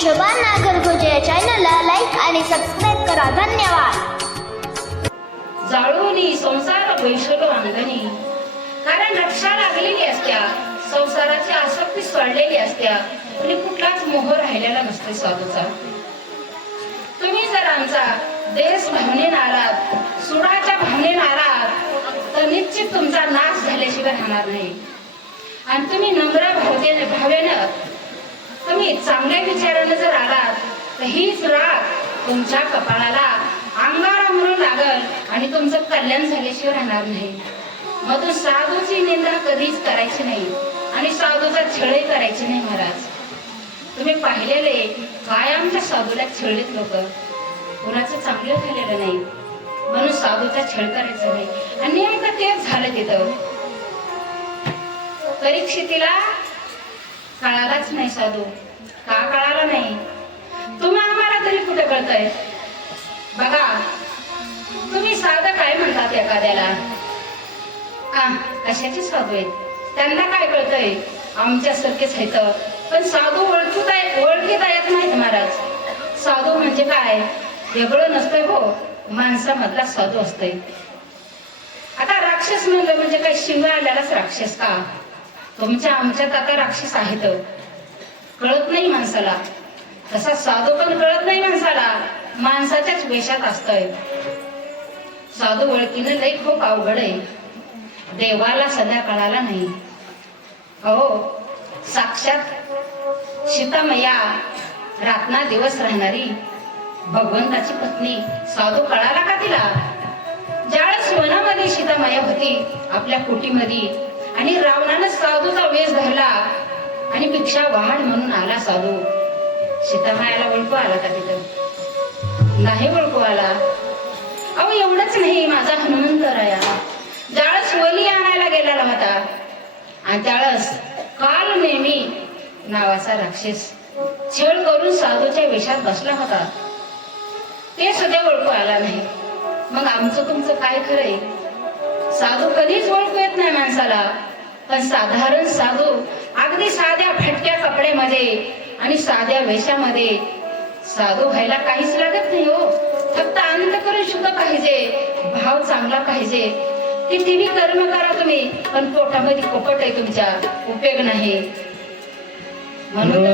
शोभा नागरगोजे या चॅनलला लाईक आणि सबस्क्राईब करा. धन्यवाद. जाळूनी संसार वैशलो अंगणी, कारण रक्षा लागलेली असत्या, संसाराची आसक्ती सोडलेली असत्या आणि कुठलाच मोह राहिलेला नसतो साधूचा. तुम्ही जर आमचा देश भावनेन आलात, सुडाच्या भावनेन आलात, तर निश्चित तुमचा नाश झाल्याशिवाय राहणार नाही. आणि तुम्ही नम्र भावेनं तुम्ही चांगल्या विचारानं जर आलात, तर हीच राग तुमच्या कपाळाला अंगारा म्हणून लागल आणि तुमचं कल्याण झाल्याशिवाय राहणार नाही. मग साधूची निंदा कधीच करायची नाही आणि साधूचा छळही करायची नाही. महाराज, तुम्ही पाहिलेले काय आमच्या साधूला छळलेत लोक, कुणाचं चांगलं झालेलं नाही म्हणून साधूचा छळ करायचा नाही. आणि नेमकं तेच झालं तिथं. परीक्षितीला कळालाच नाही साधू. का कळाला नाही? तुम्ही आम्हाला तरी कुठे कळतंय? बघा, तुम्ही साधं काय म्हणतात एखाद्याला, कशाचे साधू आहेत, त्यांना काय कळतंय? आमच्यासारखेच आहेत. पण साधू ओळखीता येत नाहीत महाराज. साधू म्हणजे काय वेगळं नसतंय हो, माणसामधला साधू असतंय. आता राक्षस म्हणलं म्हणजे काय शिंग आल्यालाच राक्षस का? तुमच्या आमच्यात आता राक्षस आहेत, कळत नाही माणसाला. तसा साधू पण कळत नाही माणसाला, माणसाच्याच वेशात असतोय. साधू ओळखीनं लई खूप अवघड आहे. देवाला सध्या कळाला नाही. हो, साक्षात सीतामय्या रातना दिवस राहणारी भगवंताची पत्नी साधू कळाला का तिला? ज्यावेळेस वनामध्ये सीतामय्या होती आपल्या कुटीमध्ये, आणि रावणानं साधूचा वेश धरला आणि भिक्षा वाढ म्हणून आला साधू. सीतामायाला ओळखू आला का तिथं? नाही ओळखू आला. अहो, एवढंच नाही, माझा हनुमंतराया ज्यावेळेस वली आणायला गेलेला होता आणि त्यावेळेस काल नेहमी नावाचा राक्षस छळ करून साधूच्या वेशात बसला होता, ते सुद्धा ओळखू आला नाही. मग आमचं तुमचं काय खरंय? साधू कधीच ओळखू येत नाही माणसाला. पण साधारण साधू अगदी साध्या फटक्या कपड्यामध्ये आणि साध्या वेशामध्ये साधू व्हायला काहीच लागत नाही हो. फक्त अंतःकरण शुद्ध पाहिजे, भाव चांगला पाहिजे. कितीही कर्म करा तुम्ही, पण पोटामध्ये पोपट आहे तुमच्या, उपयोग नाही. म्हणून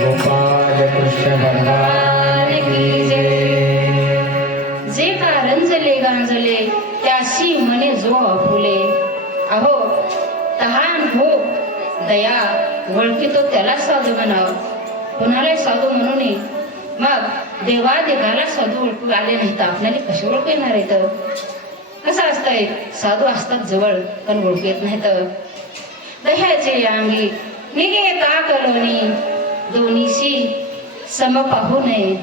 गोपाल कृष्ण भगवान की दया ओळखीतो त्याला साधू म्हणावं, कोणालाही साधू म्हणू नये. मग देवादेवाला साधू ओळखू आले नाही तर आपल्याला कसे ओळखू येणार आहे? तर कसं असतंय, साधू असतात जवळ पण ओळखू येत नाही. तर दह्याचे अंगी निघे ताकलोनी, दोन्हीशी सम पाहू नये.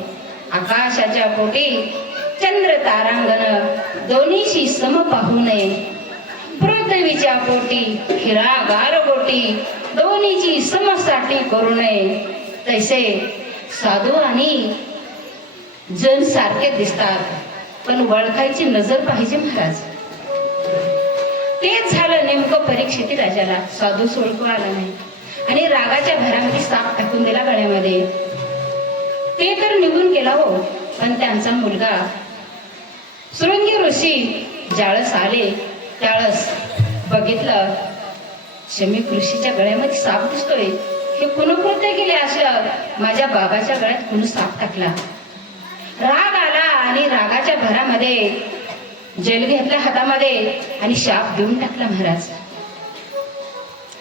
आकाशाच्या पोटी चंद्र तारांगण, दोन्हीशी सम पाहू नये. पृथ्वीच्या पोटी हिरा गारगोटी, दोन्हीची समसाठी करू नये. तैसे साधू आणि जन सारखे दिसतात पण ओळखायची नजर पाहिजे महाराज. तेच झालं नेमकं परीक्षित राजाला. साधू ओळखू आला नाही आणि रागाच्या भरामध्ये साप टाकून दिला गळ्यामध्ये. ते तर निघून गेला हो, पण त्यांचा मुलगा शृंगी ऋषी ज्याळस आले त्याळस बघितलं शमीक ऋषीच्या गळ्यामध्ये साप दिसतोय. हे कुणकृत्य केले असं, माझ्या बाबाच्या गळ्यात कुणी साप टाकला. राग आला आणि रागाच्या भरामध्ये जेल घेतला हातामध्ये आणि शाप देऊन टाकला महाराज.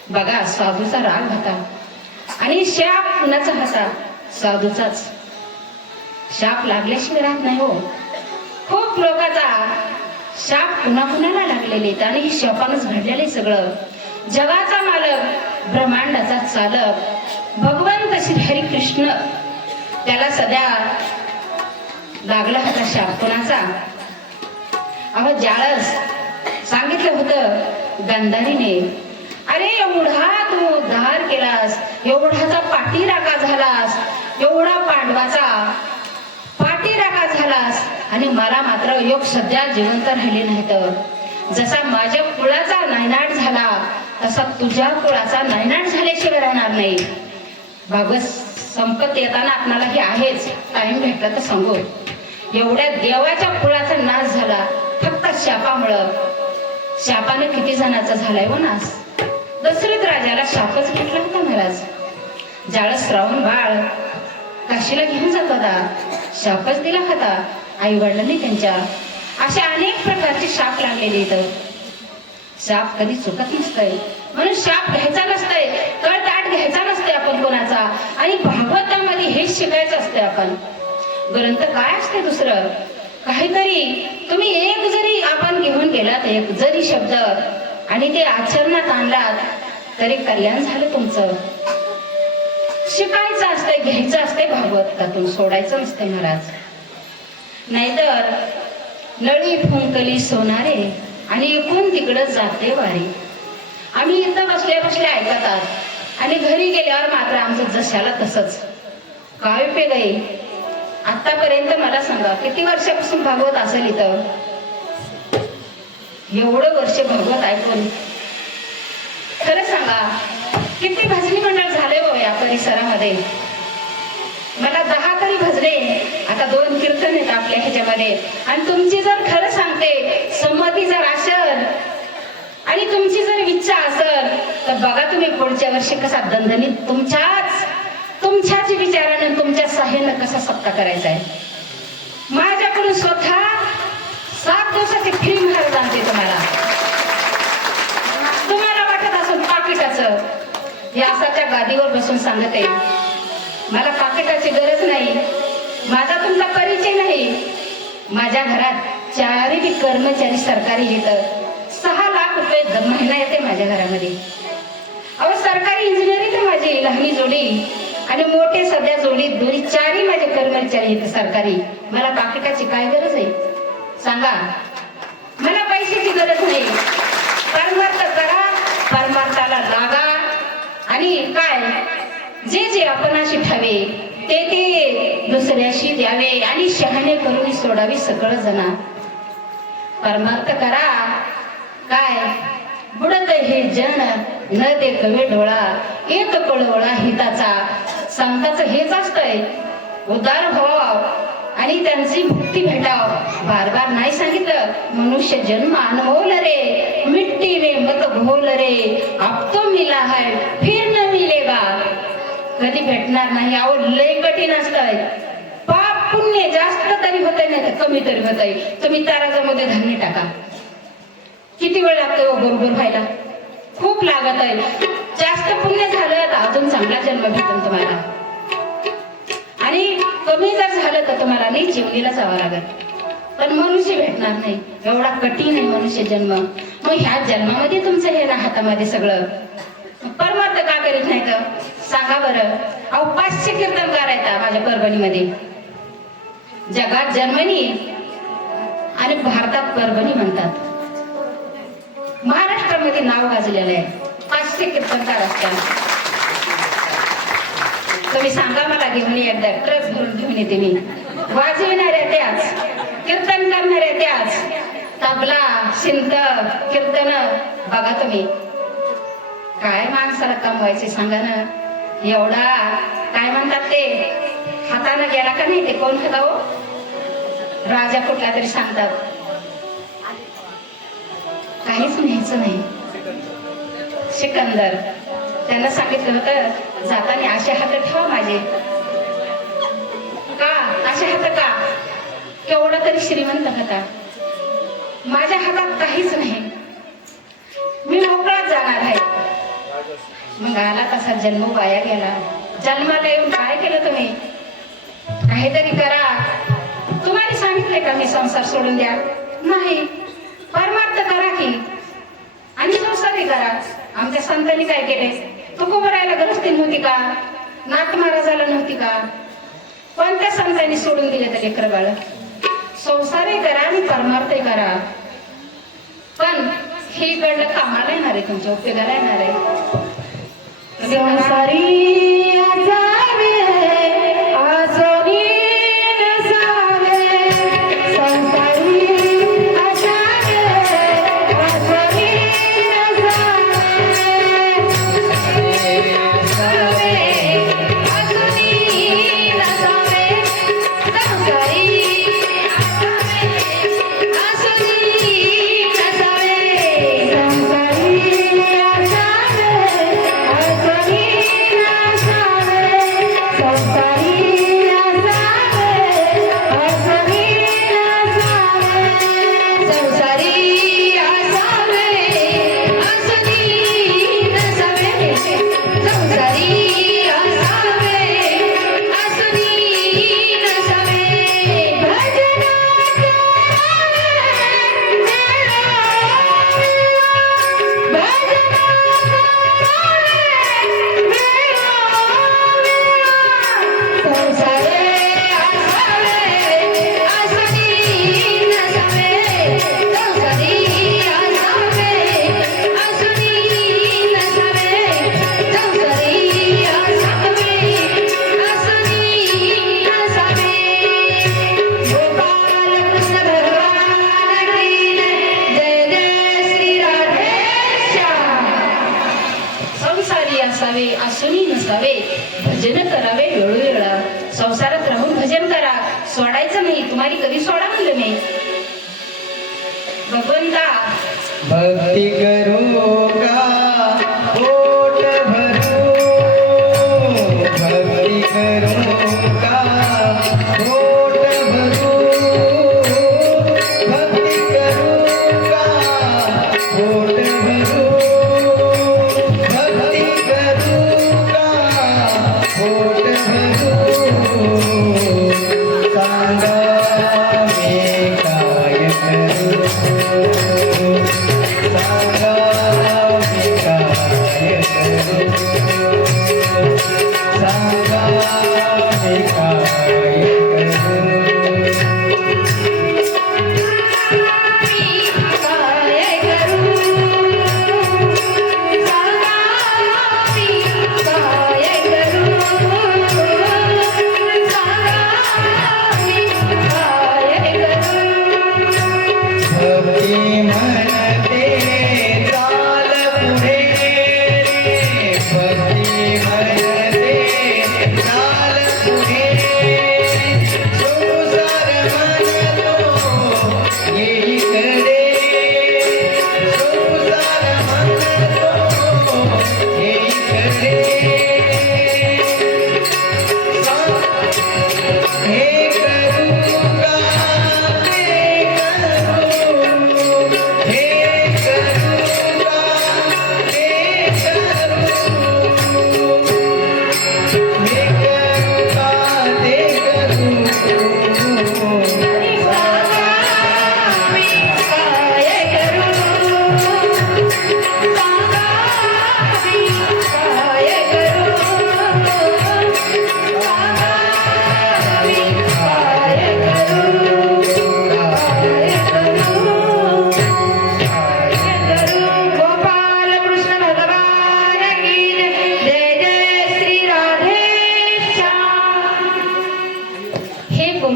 बघा, साधूचा राग होता आणि शाप कुणाचा होता? साधूचाच. शाप लागल्याशिवाय राहत नाही हो. खूप लोकांचा शाप कुणा कुणाला लागलेले आणि हे शापानच घडलेले सगळं. जगाचा मालक, ब्रह्मांडाचा चालक भगवंत श्री हरी कृष्ण, त्याला सध्या लागला होता शाप कोणाचा? अहो, ज्याळस सांगितलं होतं गांधारीने, अरे एवढा तू उद्धार केलास, एवढाचा पाठीराखा झालास, एवढा पांडवाचा पाठीराखा झालास आणि मला मात्र योग सध्या जिवंत राहिले नाहीत. जसा माझ्या कुळाचा नायनाट झाला तसा तुझ्या कुळाचा नायनाट झाल्याशिवाय राहणार नाही. भागवत संपत येताना आपणाला हे आहेच, टाइम भेटला तर सांगू. एवढ्या देवाच्या कुळाचा नाश झाला फक्त शापामुळं. शापाने किती जणांचा झालाय हो नाश. दशरथ राजाला शापच भेटला होता महाराज. ज्यावेळेस श्रावण बाळ काशीला घेऊन जात होता, शापच दिला होता आई वडिलांनी त्यांच्या. अशा अनेक प्रकारचे शाप लागलेले इथं. शाप कधी चुकत नसतंय, म्हणून शाप घ्यायचा नसतंय, तळताट घ्यायचा नसते आपण कोणाचा. आणि भागवतामध्ये हेच शिकायचं असते आपण. ग्रंथ काय असते दुसरं काहीतरी तुम्ही एक जरी आपण घेऊन गेलात, एक जरी शब्द आणि ते आचरणात आणलात तरी कल्याण झालं तुमचं. शिकायचं असते, घ्यायचं असते भागवतातून, सोडायचं नसते महाराज. नाहीतर नळी फुंकली सोनारे आणि एकूण तिकडं जाते वारी. आम्ही इथं बसल्या बसल्या ऐकतात आणि घरी गेल्यावर मात्र आमचं जशाला तसंच. काय उपयोग आहे? आतापर्यंत मला सांगा किती वर्षापासून भागवत असेल इथं? एवढं वर्ष भागवत ऐकून खरं सांगा किती भजनी मंडळ झाले हो या परिसरामध्ये? मला 10 तरी भजने, आता 2 कीर्तन आहेत आपल्या ह्याच्यामध्ये. आणि तुमची जर खरं सांगते संमती जर असेल आणि तुमची जर इच्छा असेल तर बघा तुम्ही पुढच्या वर्षी कसा दणदणीत तुमच्याच विचाराने तुमच्या साह्यानं कसा सप्ताह करायचा आहे. माझ्याकडून स्वतः 7 दिवसाची फ्री महाराज आणते तुम्हाला. तुम्हाला वाटत असेल पाकिटाचं, यासाच्या गादीवर बसून सांगते मला पाकिटाची गरज नाही, माझा तुमचा परिचय नाही. माझ्या घरात 4 कर्मचारी सरकारी येतं. 6 लाख रुपये दर महिना येते माझ्या घरामध्ये. अहो, सरकारी इंजिनिअरिंग तर माझी लहानी जोडी आणि मोठे सध्या जोडी, दोन्ही 4 माझे कर्मचारी येते सरकारी. मला पाकिटाची काय गरज आहे सांगा? मला पैशाची गरज नाही. परमार्थ करा, परमार्थाला लागा आणि काय जे जे आपणाशी ठावे ते दुसऱ्याशी द्यावे आणि शहाणे करून सोडावी सगळं जना. परमार्थ करा, काय बुडत हे जन न ते कवे डोळा, येत कळवळा हिताचा. संतांचं हेच असतंय, उदार भाव आणि त्यांची मुक्ती भेटाव. बार बार नाही सांगितलं, मनुष्य जन्म अनमोल रे, मिट्टी में मत घोल रे, अब तो मिला है फिर न मिलेगा. कधी भेटणार नाही. अहो, लय कठीण असतंय. पाप पुण्य जास्त तरी होतंय नाही तर कमी तरी होतंय. तुम्ही ताराजामध्ये धान्य टाका, किती वेळ लागतोय बरोबर व्हायला? खूप लागत आहे. जास्त पुण्य झालं तर अजून चांगला जन्म भेटेल तुम्हाला, आणि कमी जर झालं तर तुम्हाला नाही जीवनीला जावं लागेल, पण मनुष्य भेटणार नाही. एवढा कठीण आहे मनुष्य जन्म. मग ह्या जन्मामध्ये तुमचं हे ना हातामध्ये सगळं, परमार्थ का करीत नाही तर सांगा बरं. अहो 500 कीर्तनकार आहेत माझ्या परभणीमध्ये. जगात जर्मनी आणि भारतात परभणी म्हणतात. महाराष्ट्रामध्ये नाव गाजलेलं आहे. 500 कीर्तनकार असतात. तुम्ही सांगा मला, घेऊन एकदा ट्रक भरून घेऊन येते मी. वाजविणाऱ्या त्याच, कीर्तन करणाऱ्या त्याच, तबला शिंत कीर्तन. बघा तुम्ही काय माणसाला कमवायचे सांगा ना. एवढा काय म्हणतात ते, हाताने गेला का नाही ते कोण खाता हो, राजा कुठला तरी सांगतात, काहीच न्यायचं नाही. सिकंदर त्यांना सांगितलं होतं जाताना असे हात ठेवा माझे. का असे हात का, केवढा तरी श्रीमंत होता. माझ्या हातात काहीच नाही, मी मोकळाच जाणार आहे. मग आला तसा जन्म वाया गेला. जन्माला येऊन काय केलं तुम्ही, काहीतरी करा. तुम्हाला सांगितले का मी संसार सोडून द्या, नाही. परमार्थ करा की, आणि संसारही करा. आमच्या संतांनी काय केले, तुकोबरायला गरजती नव्हती का, नाथ महाराजाला नव्हती का, कोणत्या संतांनी सोडून दिले तर लेकर बाळ. संसारही करा आणि परमार्थही करा, पण हे इकडलं कामाला येणार आहे, तुमच्या उपयोगाला येणार आहे. संसारी असूनही नसावे, भजन करावे वेळोवेळा. संसारात राहून भजन करा, सोडायचं नाही. तुम्हाला कधी सोडा म्हणलं नाही. भगवंता भक्ती करू का पोट भरू, भक्ती करू का पोट भरू, भक्ती करू का पोट भरू, भक्ती करू का पोट भरू. सांगा मी काय करू, सांगा मी काय करू, सांगा मी काय करू. भक्ती म्हणते चाल पुढे, भक्ती म्हणते चाल पुढे,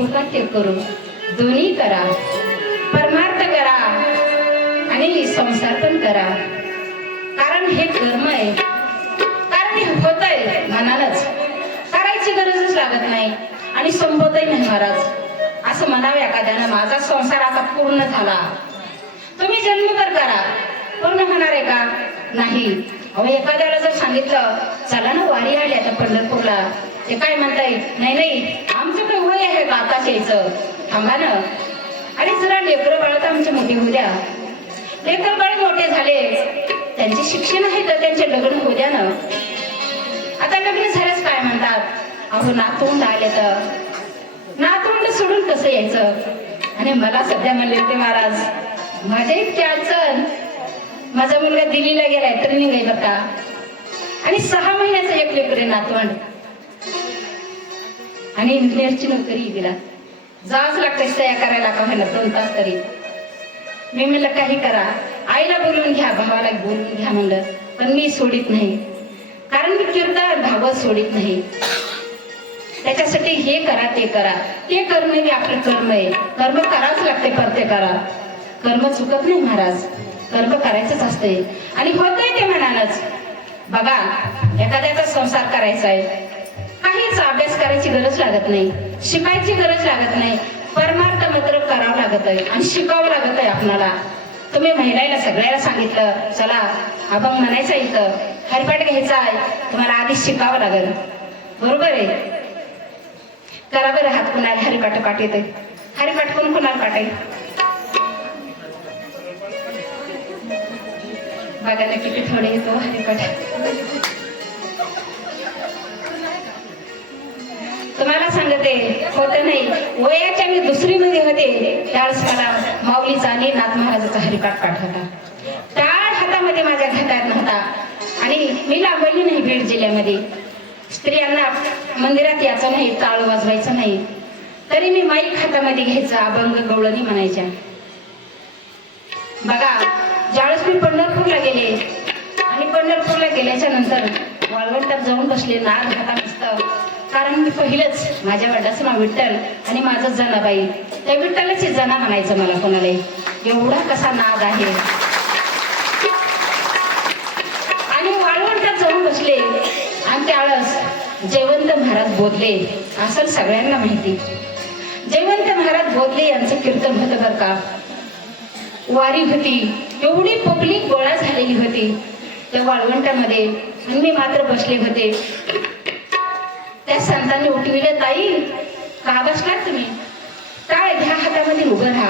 होतात ते करू. दोन्ही करा, परमार्थ करा आणि संसार पण करा. कारण हे कर्म आहे, कारण हे होतंय मनानच, करायची गरजच लागत नाही आणि संपतही नाही महाराज. असं म्हणावं एखाद्यानं, माझा संसार आता पूर्ण झाला. तुम्ही जन्मभर करा, पूर्ण होणार आहे का? नाही. अहो एखाद्याला जर सांगितलं चला ना वारी आली आता पंढरपूरला, ते काय म्हणताय, नाही नाही आमचं काय वय आहे का आताच यायचं, थांबा ना. आणि जरा लेकरं बाळ तर आमचे मोठे होऊ द्या. लेकर बाळ मोठे झाले, त्यांचे शिक्षण आहे तर त्यांचे लग्न होऊ द्या ना. आता लग्न झाल्यास काय म्हणतात, अहो नातवंड आले तर, नातवंड सोडून कसं यायचं. आणि मला सध्या म्हणले ते महाराज, माझ्या इतकी अडचण, माझा मुलगा दिल्लीला गेलाय ट्रेनिंग आहे बरं का, आणि 6 महिन्याचं एक लेकर नातवंड, आणि इंजिनियरची नोकरी दिला. जावंच लागतंय सह्या करायला का व्हायला 2 तास तरी. मी म्हणलं काही करा, आईला बोलून घ्या, भावाला बोलून घ्या म्हणलं, पण मी सोडित नाही. कारण मी कीर्तन भागवत सोडित नाही. त्याच्यासाठी हे करा ते करा, ते करणं हे आपलं कर्म आहे. कर्म करावंच लागते, प्रत्येकाला. कर्म चुकत नाही महाराज, कर्म करायचंच असते आणि होतंय ते मनानच. बघा एखाद्याचा संसार करायचा आहे, काहीच अभ्यास करायची गरज लागत नाही, शिकायची गरज लागत नाही, परमार्थ मात्र करावं लागत आहे आणि शिकावं लागत आहे आपणाला. तुम्ही महिलांना सगळ्याला सांगितलं चला अभंग म्हणायचा, इथं हरिपाठ घ्यायचा आहे, तुम्हाला आधी शिकावं लागेल. बरोबर आहे. करा बरं हात कुणाला हरिपाठ पाठ येते. हरिपाठ कोण कुणाला पाठ आहे बघा ना, किती थोडे येतो हरिपाठ. तुम्हाला सांगते होत नाही, वयाच्या मी 2री मध्ये होते त्यावेळेस मला माऊलीचा आणि नाथ महाराजाचा हरिपाठ पाठ होता. टाळ हातामध्ये माझ्या घाटात नव्हता आणि मी लागवली नाही. बीड जिल्ह्यामध्ये स्त्रियांना मंदिरात यायचं नाही, टाळ वाजवायचं नाही, तरी मी माईक हातामध्ये घ्यायचं, अभंग गवळणी म्हणायच्या. बघा ज्यावेळेस मी पंढरपूरला गेले आणि पंढरपूरला गेल्याच्या नंतर वाळवंटात जाऊन बसले, नाद हातात असतं. कारण मी पहिलंच माझ्या वडिलाचं नाव विठ्ठल आणि माझं जनाबाई, त्या विठ्ठलाची जना म्हणायचं मला कोणाला, एवढा कसा नाद आहे. आणि वाळवंटात जाऊन बसले आणि त्यावेळेस जयवंत महाराज बोधले, असं सगळ्यांना माहिती. जयवंत महाराज बोधले यांचं कीर्तन होतं बरं का. वारी होती, एवढी पब्लिक गोळा झालेली होती त्या वाळवंटामध्ये आणि मी मात्र बसले होते. त्या संतांनी उठविले, ताई का बसलात तुम्ही, टाळ घ्या हातामध्ये, उभं राहा.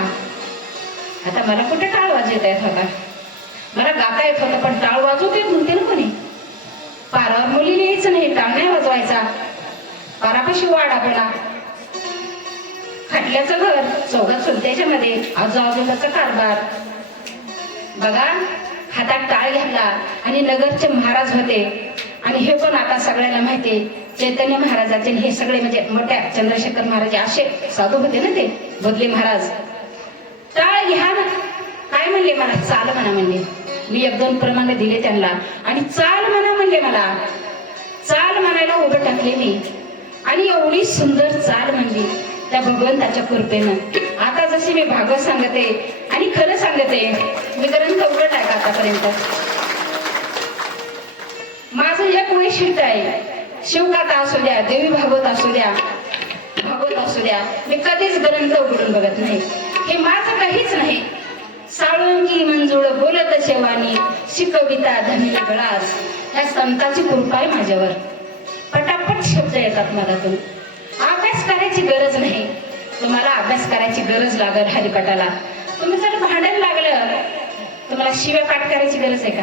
आता मला कुठे टाळ वाजवता येत होता, मला गाता येत होता, पण टाळ वाजवता येत म्हणते ना कोणी. पारावर मुलीला यायचं नाही, टाळ नाही वाजवायचा. पारापाशी वाडापणा, खटल्याचं घर, चौघात चुलत्याच्या मध्ये आजूबाजूचा कारभार. बघा हातात टाळ घेतला आणि नगरचे महाराज होते. आणि हे पण आता सगळ्यांना माहिती, चैतन्य महाराजाचे हे सगळे म्हणजे मोठ्या चंद्रशेखर महाराज असे साधू होते ना ते बदले महाराज. टाळ घ्या ना, काय म्हणले मला, चाल म्हणा म्हणले. मी 1-2 प्रमाणे दिले त्यांना आणि चाल म्हणा म्हणले. मला चाल म्हणायला उभं टाकले मी आणि एवढी सुंदर चाल म्हणली त्या भगवंताच्या कृपेनं. आता जशी मी भागवत सांगते आणि खरं सांगते, मी ग्रंथ उघड आहे आतापर्यंत. माझं एक वैशिष्ट्य आहे, शिवगाथा असू द्या, देवी भागवत असू द्या, भागवत असू द्या, मी कधीच ग्रंथ उघडून बघत नाही. हे माझं काहीच नाही. साळुंकी मंजुळ बोलत शेवानी, शिकविता धनी गळास. ह्या संताची कृपा आहे माझ्यावर. पटापट शब्द येतात मनातून. अभ्यास करायची गरज नाही. तुम्हाला अभ्यास करायची गरज लागल हरिपाठाला. तुम्ही जर भांडण लागलं, तुम्हाला शिव्या पाठ करायची गरज आहे का?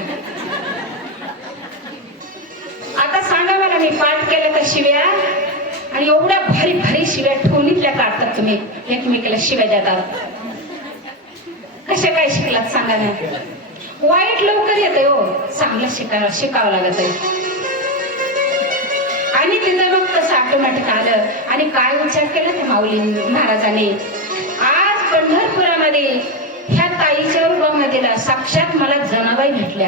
आता सांगा मला, मी पाठ केलं तर शिव्या, आणि एवढ्या भारी भारी शिव्या ठोणीतल्या काढतात तुम्ही, एकमेकीला शिव्या देतात. कशा काय शिकलात सांगा ना. वाईट लवकर येते हो, चांगलं शिकावं लागत आहे. आणि तिथं मग तसं ऑटोमॅटिक आलं. आणि काय विचार केला त्या माऊली महाराजाने, आज पंढरपुरामध्ये ह्या ताईच्या रूपामध्ये साक्षात मला जनाबाई भेटल्या.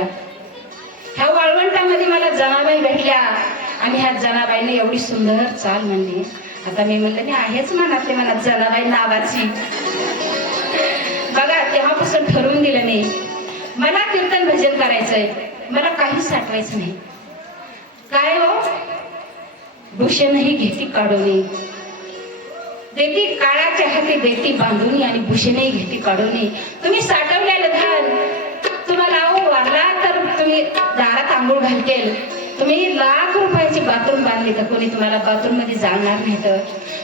ह्या वाळवंटामध्ये मला जनाबाई भेटल्या आणि ह्या जनाबाईने एवढी सुंदर चाल म्हणली आता मी म्हणलं नाही आहेच मनातले मनात जनाबाई नावाची. बघा तेव्हापासून ठरवून दिलं नाही मला कीर्तन भजन करायचंय, मला काहीच साठवायचं नाही. काय हो भूषणही घेती काढून, देती काळाच्या हाती देती बांधून आणि भूषणही घेती काढून. तुम्ही साठवलेलं धन तुम्हाला वारला तर तुम्ही दारात आंघोळ घालतेल. तुम्ही लाख रुपयाची बाथरूम बांधली तर कोणी तुम्हाला बाथरूम मध्ये जाणार नाही. तर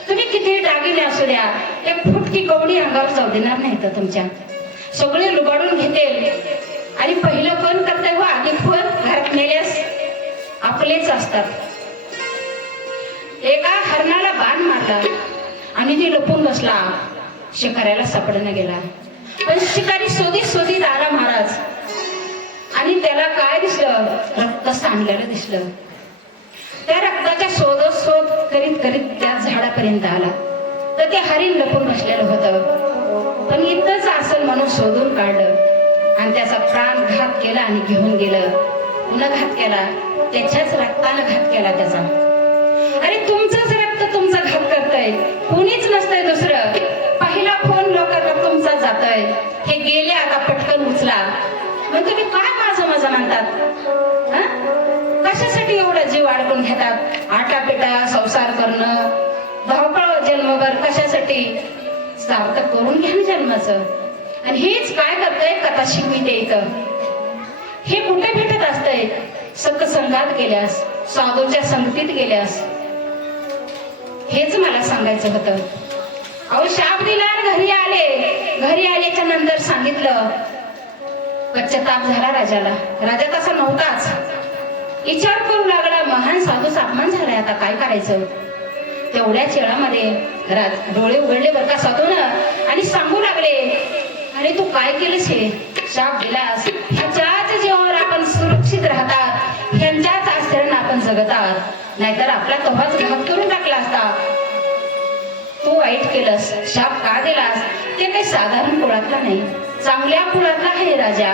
तुम्ही किती दागिने असू द्या एक फुटकी कवडी अंगावर जाऊ देणार नाही. तर तुमच्या सगळे लुबाडून घेतेल. आणि पहिलं कोण करताय व आधी कोण घरात नेल्यास आपलेच असतात. एका हरणाला बाण मारला आणि ती लपून बसला, शिकाऱ्याला सापडणं गेला. पण शिकारी शोधित शोधित आला महाराज आणि त्याला काय दिसलं, रक्त सांडलेलं दिसलं. त्या रक्ताच्या शोध करीत करीत त्या झाडापर्यंत आला तर ते हरिण लपून बसलेलं होतं. पण इथंच असेल म्हणून शोधून काढलं आणि त्याचा प्राण घात केला आणि घेऊन गेलं. पुन्हा घात केला, त्याच्याच रक्तानं घात केला त्याचा. अरे तुमचंच रक्त तुमचा घात करतय, कोणीच नसतंय दुसरं. पहिला फोन लोकांना तुमचा जातोय, हे गेले आता पटकन उचला. मग तुम्ही काय माझं म्हणतात? कशासाठी एवढा जीव अडकून घेतात? आटापिटा संसार करणं, धावपळ जन्मभर कशासाठी? सार्थक करून घ्या ना जन्माचं. आणि हेच काय करतंय कथा शिकविते इथं. हे कुठे भेटत असतंय? सत्संगात गेल्यास, साधूच्या संगतीत गेल्यास. हेच मला सांगायचं होतं. अहो शाप दिला घरी आले. घरी आल्याच्या नंतर सांगितलं, पश्चाताप झाला राजाला. राजा तसा नव्हताच. विचार करू लागला, महान साधूचा अपमान झालाय, आता काय करायचं? तेवढ्याच वेळामध्ये डोळे उघडले बरं का साधूनं आणि सांगू लागले, आणि तू काय केलंस? हे शाप दिलास, ह्याच्याच जीवावर आपण सुरक्षित राहतात, ह्यांच्याच आश्रयानं आपण जगत आहात, नाहीतर आपला तोहाच घात करून टाकला असता. तू वाईट केलंस, शाप का दिलास? ते काही साधारण कुळातला नाही, चांगल्या कुळातला आहे राजा.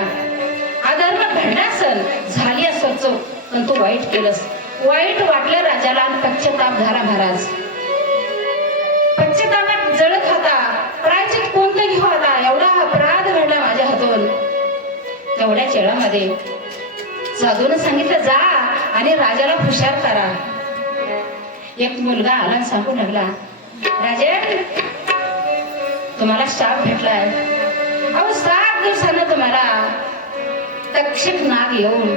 अधर्म घडला असेल, झाली असं चूक, पण तू वाईट केलंस. वाईट वाटलं राजाला आणि पश्चाताप झाला महाराज. पश्चातापात जळत होता, प्रायचित कोणतं घेऊ आता? एवढा अपराध घडला माझ्या हातून. तेवढ्या चेळामध्ये साधून सांगितलं, जा आणि राजाला हुशार करा. एक मुलगा आला आणि सांगू लागला, राजे तुम्हाला शाप भेटलाय. अहो 7 दिवसानं तुम्हाला तक्षक नाग येऊन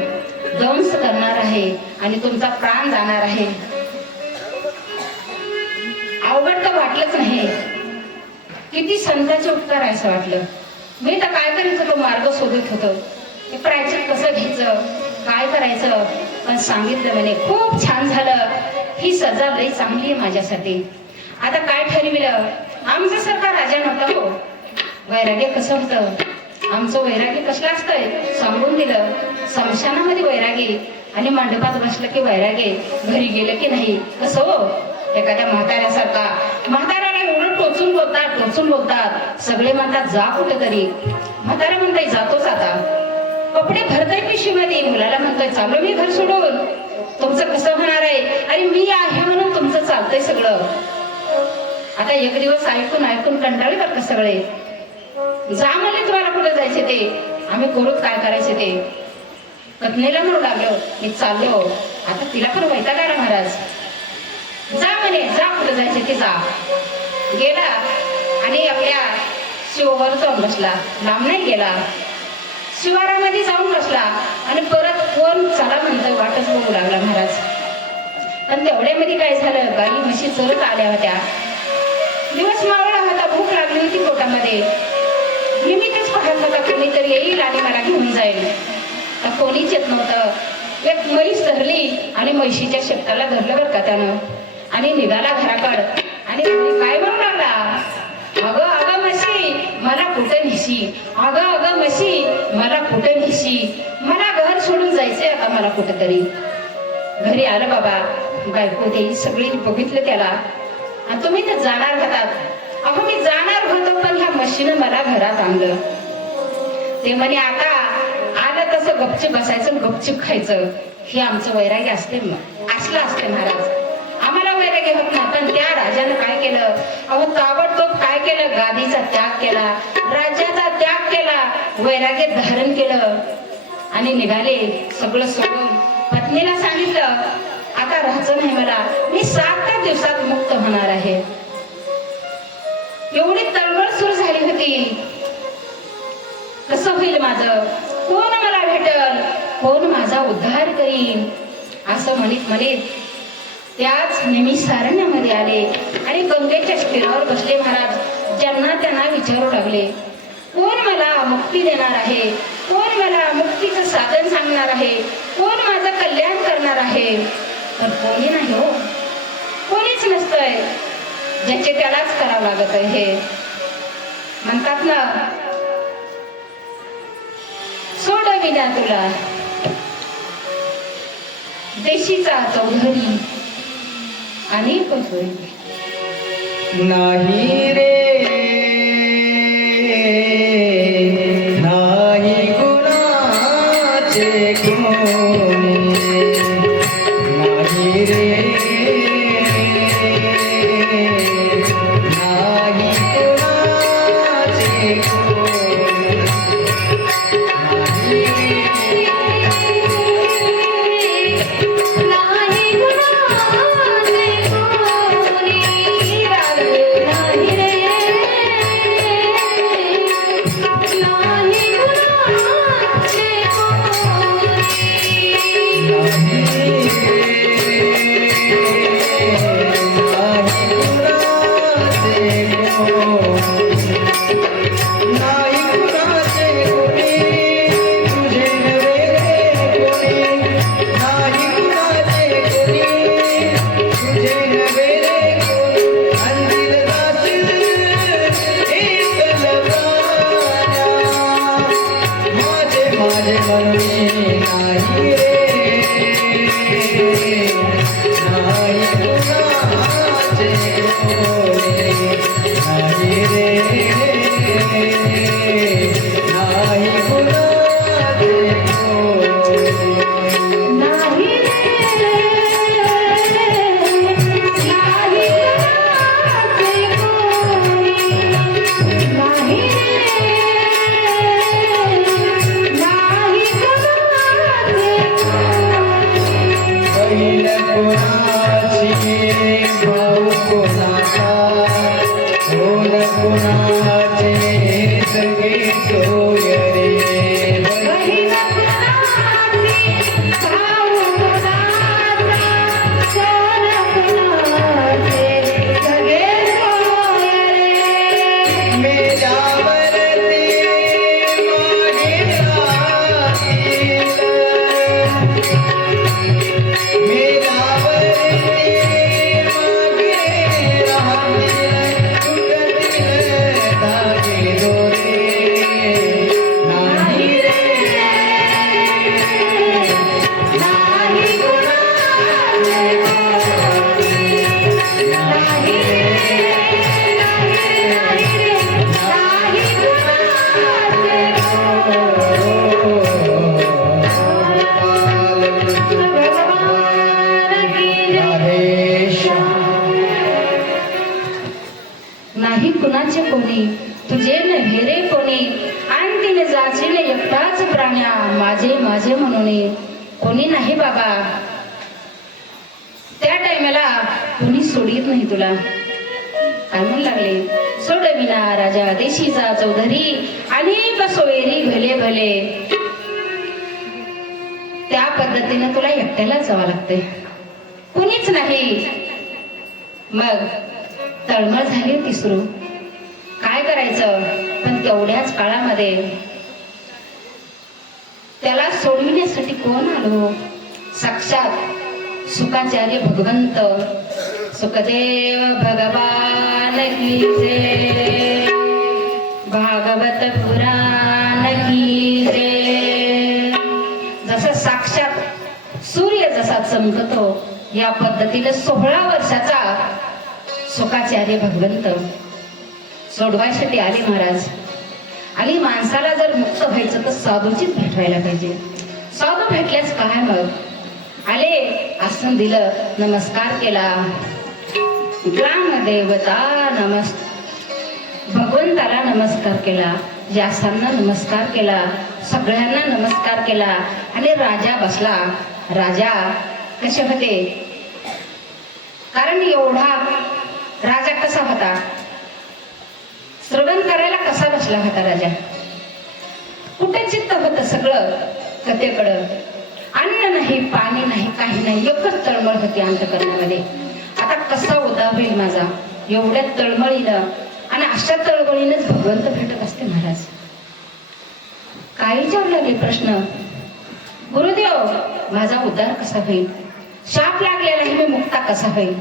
दंश करणार आहे आणि तुमचा प्राण जाणार आहे. अवघड तर वाटलंच नाही. किती संतांचे उपकार आहे असं वाटलं. मी तर काय करायचं तो मार्ग शोधत होतो, प्रायचित कसं घ्यायचं, काय करायचं. पण सांगितलं म्हणे, खूप छान झालं, ही सजा लई चांगली आहे माझ्यासाठी. आता काय ठरविलं? आमचा सारखा राजा नव्हता हो. वैराग्य कसं होतं? आमचं वैराग्य कसलं असतंय सांगून दिलं. स्मशानामध्ये वैरागी आणि मंडपात बसलं की वैरागी, घरी गेलं की नाही. कसं हो? एखाद्या म्हाताऱ्यासारखा. म्हाताऱ्याला एवढं टोचून बोलतात. सगळे म्हणतात जा कुठेतरी. म्हातारा म्हणताय जातोच आता. कपडे भरताय पिशवीमध्ये. मुलाला म्हणतोय चालू मी घर सोडून. तुमचं कसं होणार आहे? अरे मी आहे म्हणून तुमचं चालतंय सगळं. आता एक दिवस ऐकून कंटाळले बरं का सगळे. जा म्हणले तुम्हाला कुठे जायचे ते, आम्ही करूच काय करायचे ते. पत्नीला म्हणू लागलो, मी चाललो. आता तिला पण वैताग आला महाराज. जा म्हणे, जा कुठे जायचे ते जा. गेला आणि आपल्या शिवावर जाऊन बसला. लांब नाही गेला, शिवारामध्ये जाऊन बसला आणि परत कोण चला म्हणतोय वाटच बघू लागला महाराज. पण तेवढ्यामध्ये काय झालं, गाई म्हशी चरत आल्या होत्या. दिवस मावळा होता, भूक लागली होती पोटामध्ये. नेहमीच पाहत होता कोणीतरी येईल आणि मला घेऊन जाईल. तर कोणीच येत नव्हतं. एक म्हैस धरली आणि म्हैशीच्या शेपटाला धरलं बरं का त्यानं आणि निघाला घराकड. आणि काय म्हणू लागला, अगं अगं म्हशी मला कुठं नेशी, अगं म्हशी मला कुठं नेशी, मला घर सोडून जायचंय आता मला कुठेतरी. घरी आलं बाबा, बायको ते सगळी बघितलं त्याला. आणि तुम्ही तर जाणार होतात. अहो मी जाणार होतो, पण ह्या म्हशीनं मला घरात आणलं. ते म्हणे आता आलं तसं गपचूप बसायचं, गपचूप खायचं. हे आमचं वैराग्य असते. मग असलं असते महाराज. आम्हाला वैराग्य होत नाही, पण त्या राजानं केला, राज्याचा त्याग केला, वैराग्य धारण केलं आणि निघाले. सगळं सोडून पत्नीला सांगितलं, आता राहायचं नाही मला, मी 7 दिवसात मुक्त होणार आहे. एवढी तळमळ सुरू झाली होती. कसं होईल माझं, कोण मला भेटल, कोण माझा उद्धार करीन, असं म्हणत म्हणत त्याच निमिषारण्यामध्ये आले आणि गंगेच्या तीरावर बसले. महाराज ज्यांना त्यांना विचारू लागले, कोण मला मुक्ती देणार आहे, कोण मला मुक्तीचं साधन सांगणार आहे, कोण माझं कल्याण करणार आहे. पण कोणी नाही हो, कोणीच नसतंय. ज्याचे त्यालाच करावं लागत आहे. हे म्हणतात ना, सोडविना तुला देशीचा चौधरी अनेक होय. नाही रे नाही कुणाचे कोणी, नाही रे नाही कुणाचे कोणी, नाही नाही कुणाचे कोणी, तुझे नव्हे रे कोणी, आणि तिने जाचीने एकटाच प्राण्या, माझे माझे म्हणून कोणी नाही बाबा. त्या टायमाला कोणी सोडित नाही तुला. काय म्हणू लागले, सोडविना राजा देशीचा चौधरी अनेक सोयरी भले भले. त्या पद्धतीने तुला एकट्याला जावं लागते, कोणीच नाही. मग तळमळ झाली होती सुरू, काय करायचं. पण तेवढ्याच काळामध्ये त्याला सोडविण्यासाठी कोण आलो, साक्षात सुखाचार्य भगवंत सुखदेव भगवान की जय, भागवत पुराण की जय. जसं साक्षात सूर्य जसा चमकतो या पद्धतीने 16 वर्षाचा सुखाचार्य भगवंत सोडवायसाठी आले महाराज. आणि माणसाला जर मुक्त व्हायचं तर साधूचीच भेटायला पाहिजे. साधू भेटल्यास काय मग आले, आसन दिलं, नमस्कार केला, ग्राम देवता नमस्त भगवंताला नमस्कार केला, व्यासांना नमस्कार केला, सगळ्यांना नमस्कार केला आणि राजा बसला. राजा कसे होते? कारण एवढा राजा कसा होता? श्रवण करायला कसा बसला होता राजा? कुठे चित्त होतं सगळं कथेकडं? अन्न नाही, पाणी नाही, काही नाही, एकच तळमळ होती अंतकरणामध्ये. आता कसा उदा होईल माझा? एवढ्या तळमळीनं आणि अशा तळमळीनंच भगवंत भेटत असते महाराज. काय विचारू लागले प्रश्न? गुरुदेव, माझा उद्धार कसा होईल? शाप लागलेला मी मुक्ता कसा होईल?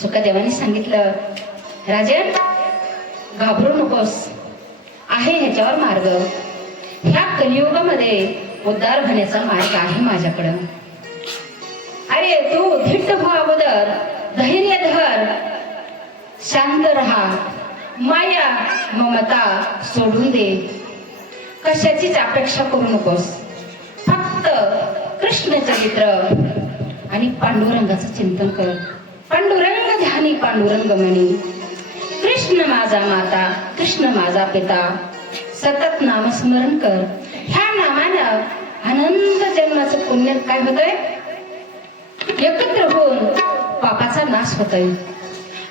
सुखदेवाने सांगितलं, राजन घाबरू नकोस, आहे ह्याच्यावर मार्ग. ह्या कलियुगामध्ये उद्धार होण्याचा मार्ग आहे माझ्याकडं. अरे तू धिट्ट हो अगोदर, धैर्य धर, शांत राहा, माया ममता सोडून दे, कशाचीच अपेक्षा करू नकोस. फक्त कृष्ण चरित्र आणि पांडुरंगाचं चिंतन कर. पांडुरंग ध्यानी पांडुरंग मनी, कृष्ण माझा माता, कृष्ण माझा पिता, सतत नामस्मरण कर. ह्या नामानं अनंत जन्माचं पुण्य काय होतंय? एकत्र होऊन पापाचा नाश होतोय.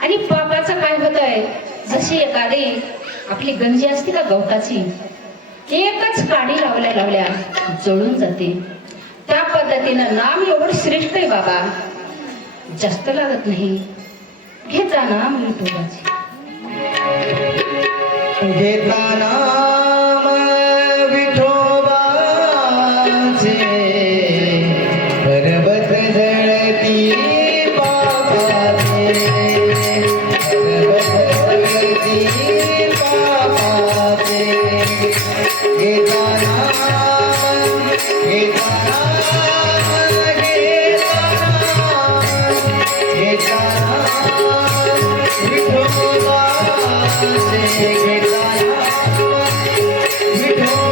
आणि पापाचं काय होतंय? जशी एखादी आपली गंजी असते का गवताची, एकच काडी लावल्या लावल्या जळून जाते. त्या पद्धतीनं नाम एवढं श्रेष्ठ आहे बाबा, जास्त लागत नाही. घेता नाम विठोबाचे, घेता नाम विठोबाचे, पर्वत जळती पापाचे, पर्वत जळती पापाचे. घेता नाम, घेता नाम, घेता नाम विठोबाचे, घेता नाम विठोबाचे,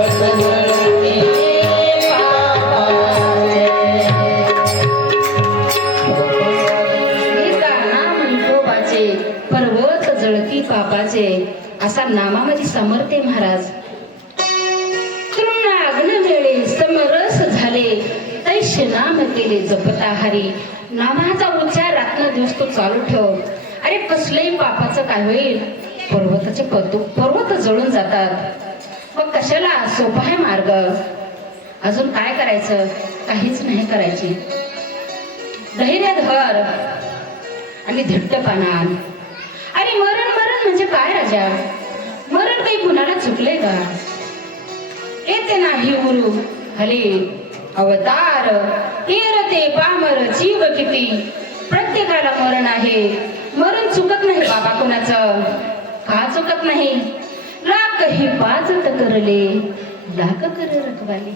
पर्वत जळती पापाचे, पर्वत जळती पापाचे. असा नामामध्ये समर्थ महाराज. तृणाग्न वेळे समरस झाले, तैश नाम केले जपता हरी. नामाचा उच्चार रात्रदिवस तो चालू ठेव. अरे कसलंही पापाचं काय होईल? पर्वताचे पर्वत जळून जातात. मग कशाला? सोपा आहे मार्ग. अजून काय करायचं? काहीच नाही करायचे. धैर्य धर आणि धिट्टपणा. अरे मरण मरण म्हणजे काय राजा? मरण काही कुणाला चुकले का? येते नाही उरू हले अवतार, हेरते पामर जीव किती. प्रत्येकाला मरण आहे. मरण चुकत नाही बाबा कुणाचं. का चुकत नाही? लाख ही पाजत करले, लाख कर रखवाले.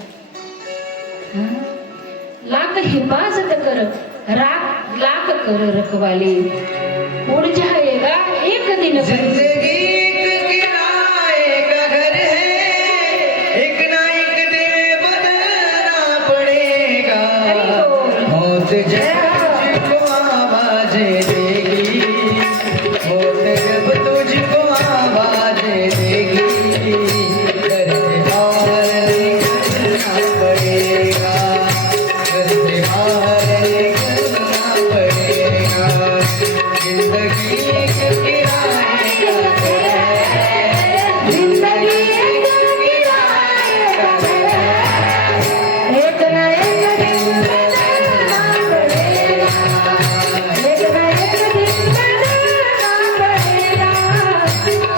लाख हिफाजत कर, लाख कर रखवाले. उड़ जाएगा एक दिन जिंदगी किराए का घर है, एक ना एक दिन बदलना पड़ेगा. मौत जब तुझको आवाज देगी, मौत जब तुझको जिंदगी एक किराए का घर है, जिंदगी एक किराए का घर है, एक ना एक दिन बदलना पड़ेगा, एक ना एक दिन बदलना पड़ेगा,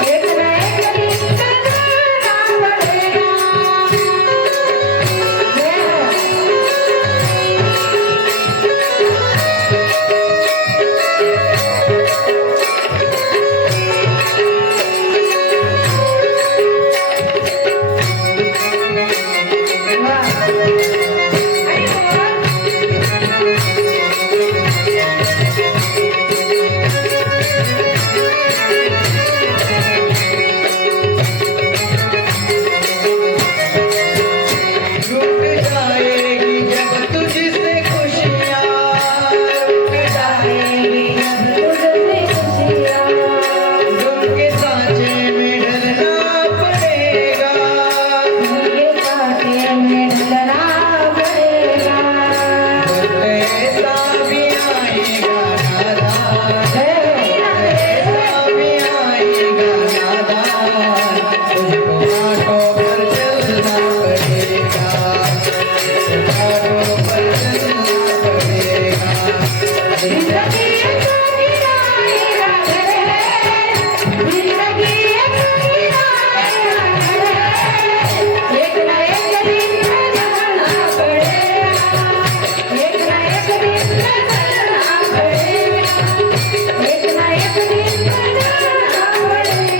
एक ना एक दिन बदलना पड़ेगा। रुक जाएगी जब तुझसे खुशियाँ, रुक जाएगी जब तुझसे खुशियाँ, उनके सांचे में ढलना पड़ेगा, उनके सांचे में ढलना पड़ेगा। ऐसा भी आएगा नादान, ऐसा भी आएगा नादान, तुझको आंखों पर चलना पड़ेगा, आंखों पर चलना पड़ेगा। जिंदगी एक किराए का घर है, जिंदगी एक किराए का घर है, एक ना एक दिन बदलना पड़ेगा, एक ना एक दिन बदलना पड़ेगा, एक ना एक दिन बदलना पड़ेगा।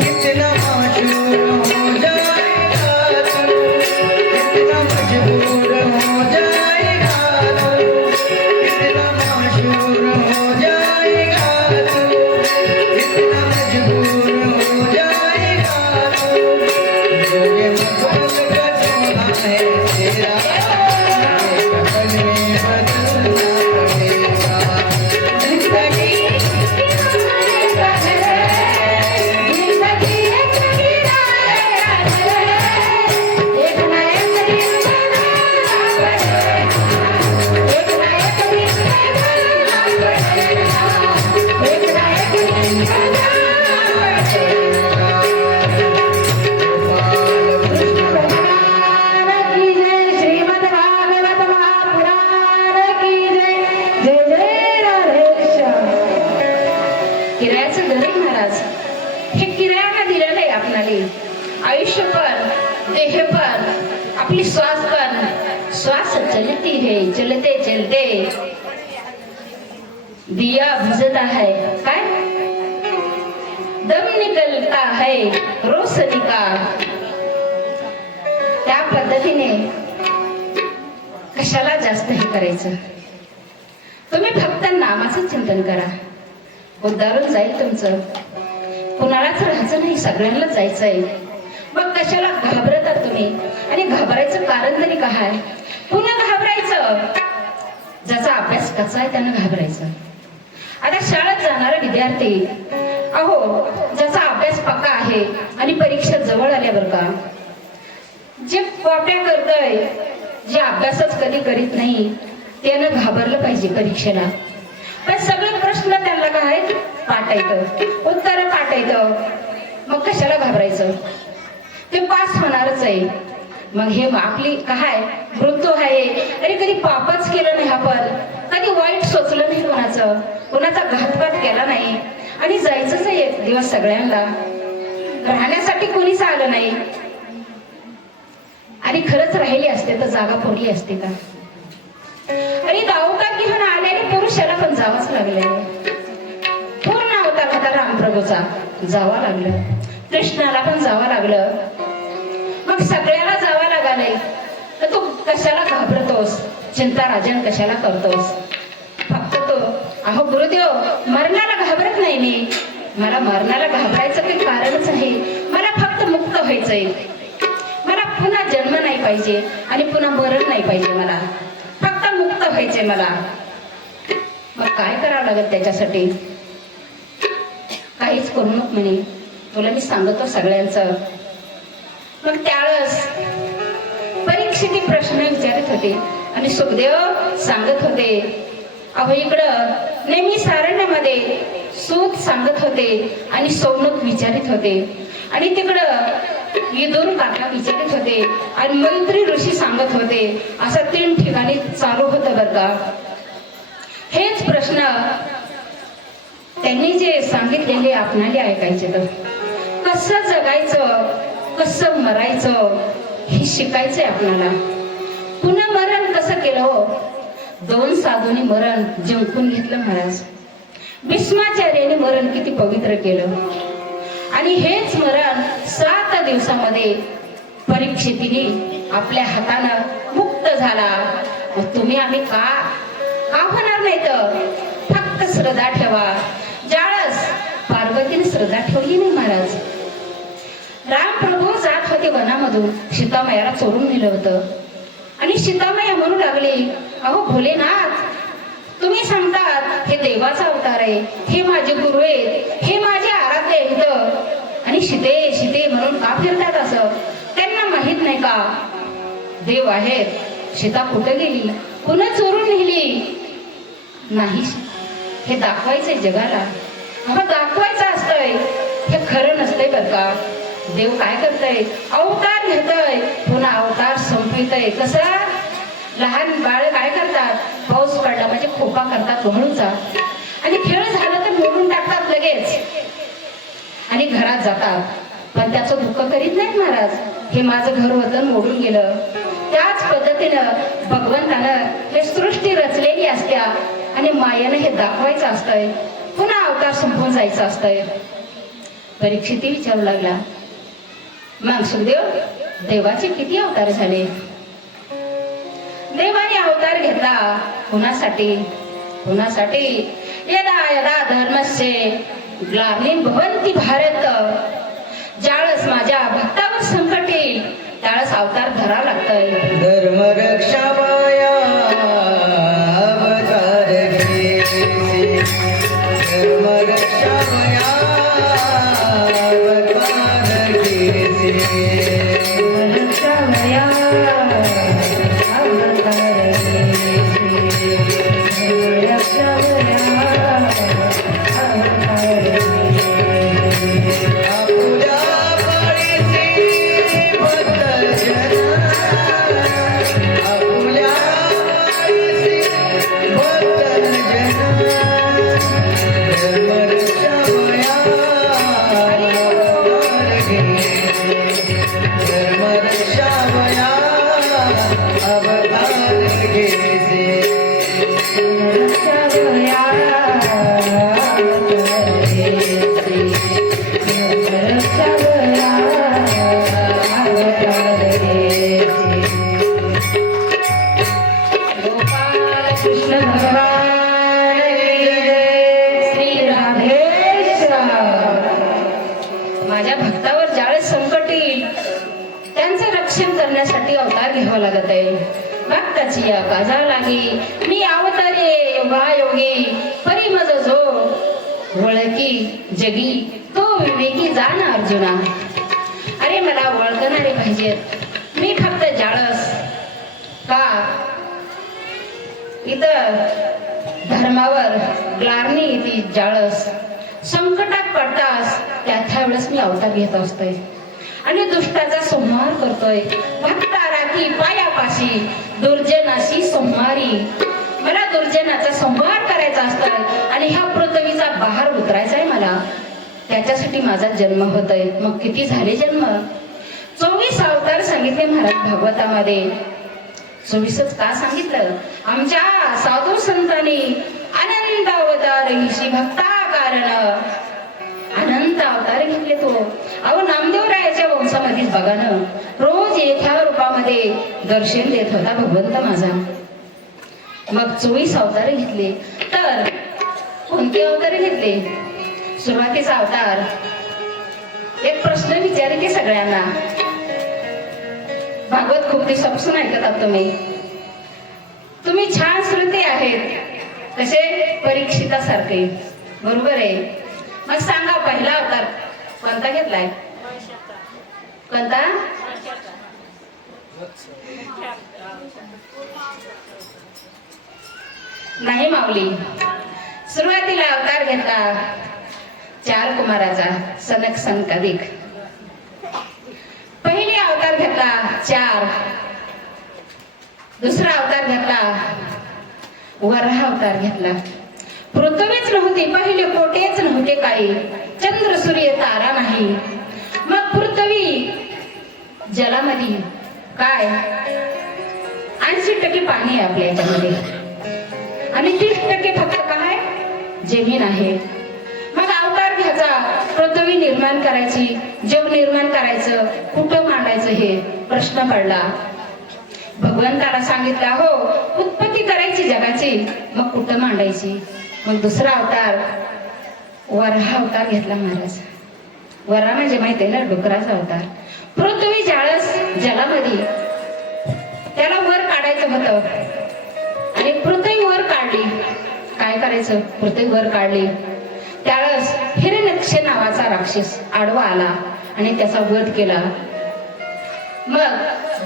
कितना मशहूर हो जाएगा तू, कितना मजबूर हो जाएगा तू, कितना मशहूर हो जाएगा तू, कितना मजबूर हो जाएगा तू। ये मखमल का सोना है तेरा, ये कफन में बदलना पड़ेगा। जिंदगी किराए का घर है, जिंदगी एक किराए का घर है, एक ना एक दिन बदलना पड़ेगा, एक ना एक दिन बदलना पड़ेगा, एक ना एक दिन बदलना पड़ेगा। गोपाल कृष्ण भगवान की जय, श्रीमद् भागवत महापुराण की जय, जय जय राधेश्याम। किरायाचं घर आहे महाराज, हे किरायाला दिलेलं आहे आपल्याला। आयुष्य पण, देह पण, आपली श्वास पण, श्वास चलती है चलते चलते दिया बुझता है, काय दम निकलता है रोशनी का। त्या पद्धतीने कशाला जास्त हे करायचं, तुम्ही फक्त नामाचं चिंतन करा, उद्धारून जाईल तुमचं। कुणालाच राहायचं नाही, सगळ्यांना जायचंय। मग कशाला घाबरता तुम्ही, आणि घाबरायचं कारण तरी काय? पुन्हा घाबरायचं, ज्याचा अभ्यास कसा आहे त्यानं घाबरायचं। आता शाळेत जाणारा विद्यार्थी, अहो ज्याचा अभ्यास पक्का आहे आणि परीक्षा जवळ आल्या बरं का, जे कॉप्या करतय, जे अभ्यासच कधी करीत नाही, त्यानं घाबरलं पाहिजे परीक्षेला। पण सगळे प्रश्न त्यांना काय पाठ येतं, उत्तर पाठ येतं, मग कशाला घाबरायचं? ते पास होणारच आहे। मग हे आपली काय मृत्यू आहे, आणि कधी पापच केलं नाही आपण, कधी वाईट सोचलं नाही कोणाचं, कोणाचा घातपात केला नाही, आणि जायचंच आहे एक दिवस सगळ्यांना, राहण्यासाठी कोणीच आलं नाही। आणि खरंच राहिली असते तर जागा पुरली असते का? आणि दाऊका घेऊन आल्याने पुरुषाला पण जावंच लागले, पूर्ण होता रामप्रभूचा जावं लागलं, कृष्णाला पण जावं लागलं. मग सगळ्याला जावं लागलंय तर तू कशाला घाबरतोस, चिंता राजन कशाला करतोस? फक्त तो अहो गुरुदेव मरणाला घाबरत नाही मी, मला मरणाला घाबरायचं काही कारणच आहे. मला फक्त मुक्त व्हायचंय, मला पुन्हा जन्म नाही पाहिजे आणि पुन्हा मरण नाही पाहिजे, मला फक्त मुक्त व्हायचंय मला. मग काय करावं लागेल त्याच्यासाठी? काहीच करू नको म्हणे, तुला मी सांगतो सगळ्यांचं. मग त्यावेळेस परीक्षिती प्रश्न विचारत होते आणि सुखदेव सांगत होते. अहो इकडं नेहमी सारण्यामध्ये सूत सांगत होते आणि सौनक विचारित होते आणि तिकडं विदुर काका विचारित होते आणि मंत्री ऋषी सांगत होते. असं 3 ठिकाणी चालू होतं बरं का. हेच प्रश्न त्यांनी जे सांगितलेले आपणाला ऐकायचे. तर कसं जगायचं, कसं मरायचं हे शिकायचंय आपल्याला. पुन्हा मरण कसं केलं हो? 2 साधूंनी मरण जिंकून घेतलं महाराज. भीष्माचार्याने मरण किती पवित्र केलं आणि हेच मरण 7 दिवसामध्ये परीक्षितीने आपल्या हातानं मुक्त झाला. मग तुम्ही आम्ही का होणार नाही? तर फक्त श्रद्धा ठेवा. ज्यावेळेस पार्वतीने श्रद्धा ठेवली नाही महाराज, रामप्रभू जात होते वनामधून, सीतामायाला चोरून नेलं होतं आणि सीतामाया म्हणू लागली, अहो भोलेनाथ तुम्ही सांगतात हे देवाचा अवतार आहे, हे माझे गुरु आहेत, हे माझे आराध्य आहेत आणि सीते सीते म्हणून का फिरतात? असं त्यांना माहित नाही का देव आहेत? सीता कुठे गेली, पुन्हा चोरून नेली नाही, हे दाखवायचंय जगाला. अहो दाखवायचं असतंय, हे खरं नसतंय बरं का. देव काय करतय? अवतार घेतय, पुन्हा अवतार संपवितय. कसं लहान बाळ काय करतात? पाऊस पडला म्हणजे खोपा करतात वाळूचा आणि खेळ झालं तर मोडून टाकतात लगेच आणि घरात जातात, पण त्याचं दुःख करीत नाहीत महाराज. हे माझं घर होतं मोडून गेलं. त्याच पद्धतीनं भगवंतानं हे सृष्टी रचलेली असत्या आणि मायेनं हे दाखवायचं असतंय, पुन्हा अवतार संपून जायचं असतंय. परीक्षिती विचारू लागला, मग सुखदेव देवाचे किती अवतार झाले? देवाने अवतार घेतला कुणासाठी? कुणासाठी? यदा यदा धर्मस्य ग्लानिर्भवति भवन्ति भारत. ज्यावेळेस माझ्या भक्तावर संकट येईल त्यावेळेस अवतार धरावा लागतंय. धर्म रक्षावया अवतार घेसी, धर्म रक्षावया अवतार घेसी, रक्षावया अवतार घेसी, रक्षावया अवतार घेसी. आपुल्या पाळीसी भक्त जना, आपुल्या पाळीसी भक्त जना, धर्म रक्षावया अवतार घेसी, धर्म रक्षावया अवतार घेसी, रक्षावया अवतार घेसी, रक्षावया अवतार घेसी. गोपाल कृष्ण भगवान की जय. श्री राधेश्याम. माझ्या भक्तावर ज्यावेळेस संकट येईल त्यांचं रक्षण करण्यासाठी अवतार घ्यावा लागत आहे. भक्ताची या काजा लागी मी अवतारे योगायोगी, परी मज जो ओळखी जगी तो विवेकी जाण अर्जुना. अरे मला ओळखणारे पाहिजेत. मी फक्त जाळस का इथं धर्मावर ग्लारणी येते, जाळस संकटात पडतास त्यावेळेस मी अवतार घेत असतोय आणि दुष्टाचा संहार करतोय. भक्ता राखी पायापाशी दुर्जनाशी संहारी. मला दुर्जनाचा संहार करायचा असतोय आणि ह्या पृथ्वीचा बाहेर उतरायचा आहे मला. त्याच्यासाठी माझा जन्म होतोय. मग किती झाले जन्म? 24 अवतार सांगितले महाराज भागवतामध्ये. 24च का सांगितलं? आमच्या साधू संतांनी आनंद अवतार हिशी भक्ता कारण रूपामध्ये दर्शन देत होता भगवंत माझा. मग 24 अवतार घेतले. तर कोणते अवतार घेतले? सुरुवातीचा अवतार, एक प्रश्न विचारते सगळ्यांना. भागवत खूप दिवसापासून ऐकत आहात तुम्ही छान श्रुती आहेत, कसे परीक्षितासारखे, बरोबर आहे. मग सांगा पहिला अवतार कोणता घेतलाय? कोणता? नाही माऊली, सुरुवातीला अवतार घेतला 4 कुमाराचा, सनक सनकादिक. पहिले अवतार घेतला 4. दुसरा अवतार घेतला वराह अवतार घेतला. पृथ्वीच नव्हती, पहिले कोटेच नव्हते काही, चंद्र सूर्य तारा नाही. मग पृथ्वी जलामध्ये काय 80% पाणी आहे आपल्या याच्यामध्ये आणि 30% फक्त काय जमीन आहे. मग अवतार घ्यायचा, पृथ्वी निर्माण करायची, जग निर्माण करायचं, कुठं मांडायचं हे प्रश्न पडला. भगवंताला सांगितलं हो उत्पत्ती करायची जगाची, मग कुठं मांडायची. मग दुसरा अवतार वराह अवतार घेतला महाराज. वरा म्हणजे माहिती आहे ना, डुकराचा अवतार. पृथ्वी ज्याळस जलामध्ये त्याला वर काढायचं होतं आणि पृथ्वी वर काढली. काय करायचं? पृथ्वी वर काढली त्यावेळेस हिरण्यक्ष नावाचा राक्षस आडवा आला आणि त्याचा वध केला. मग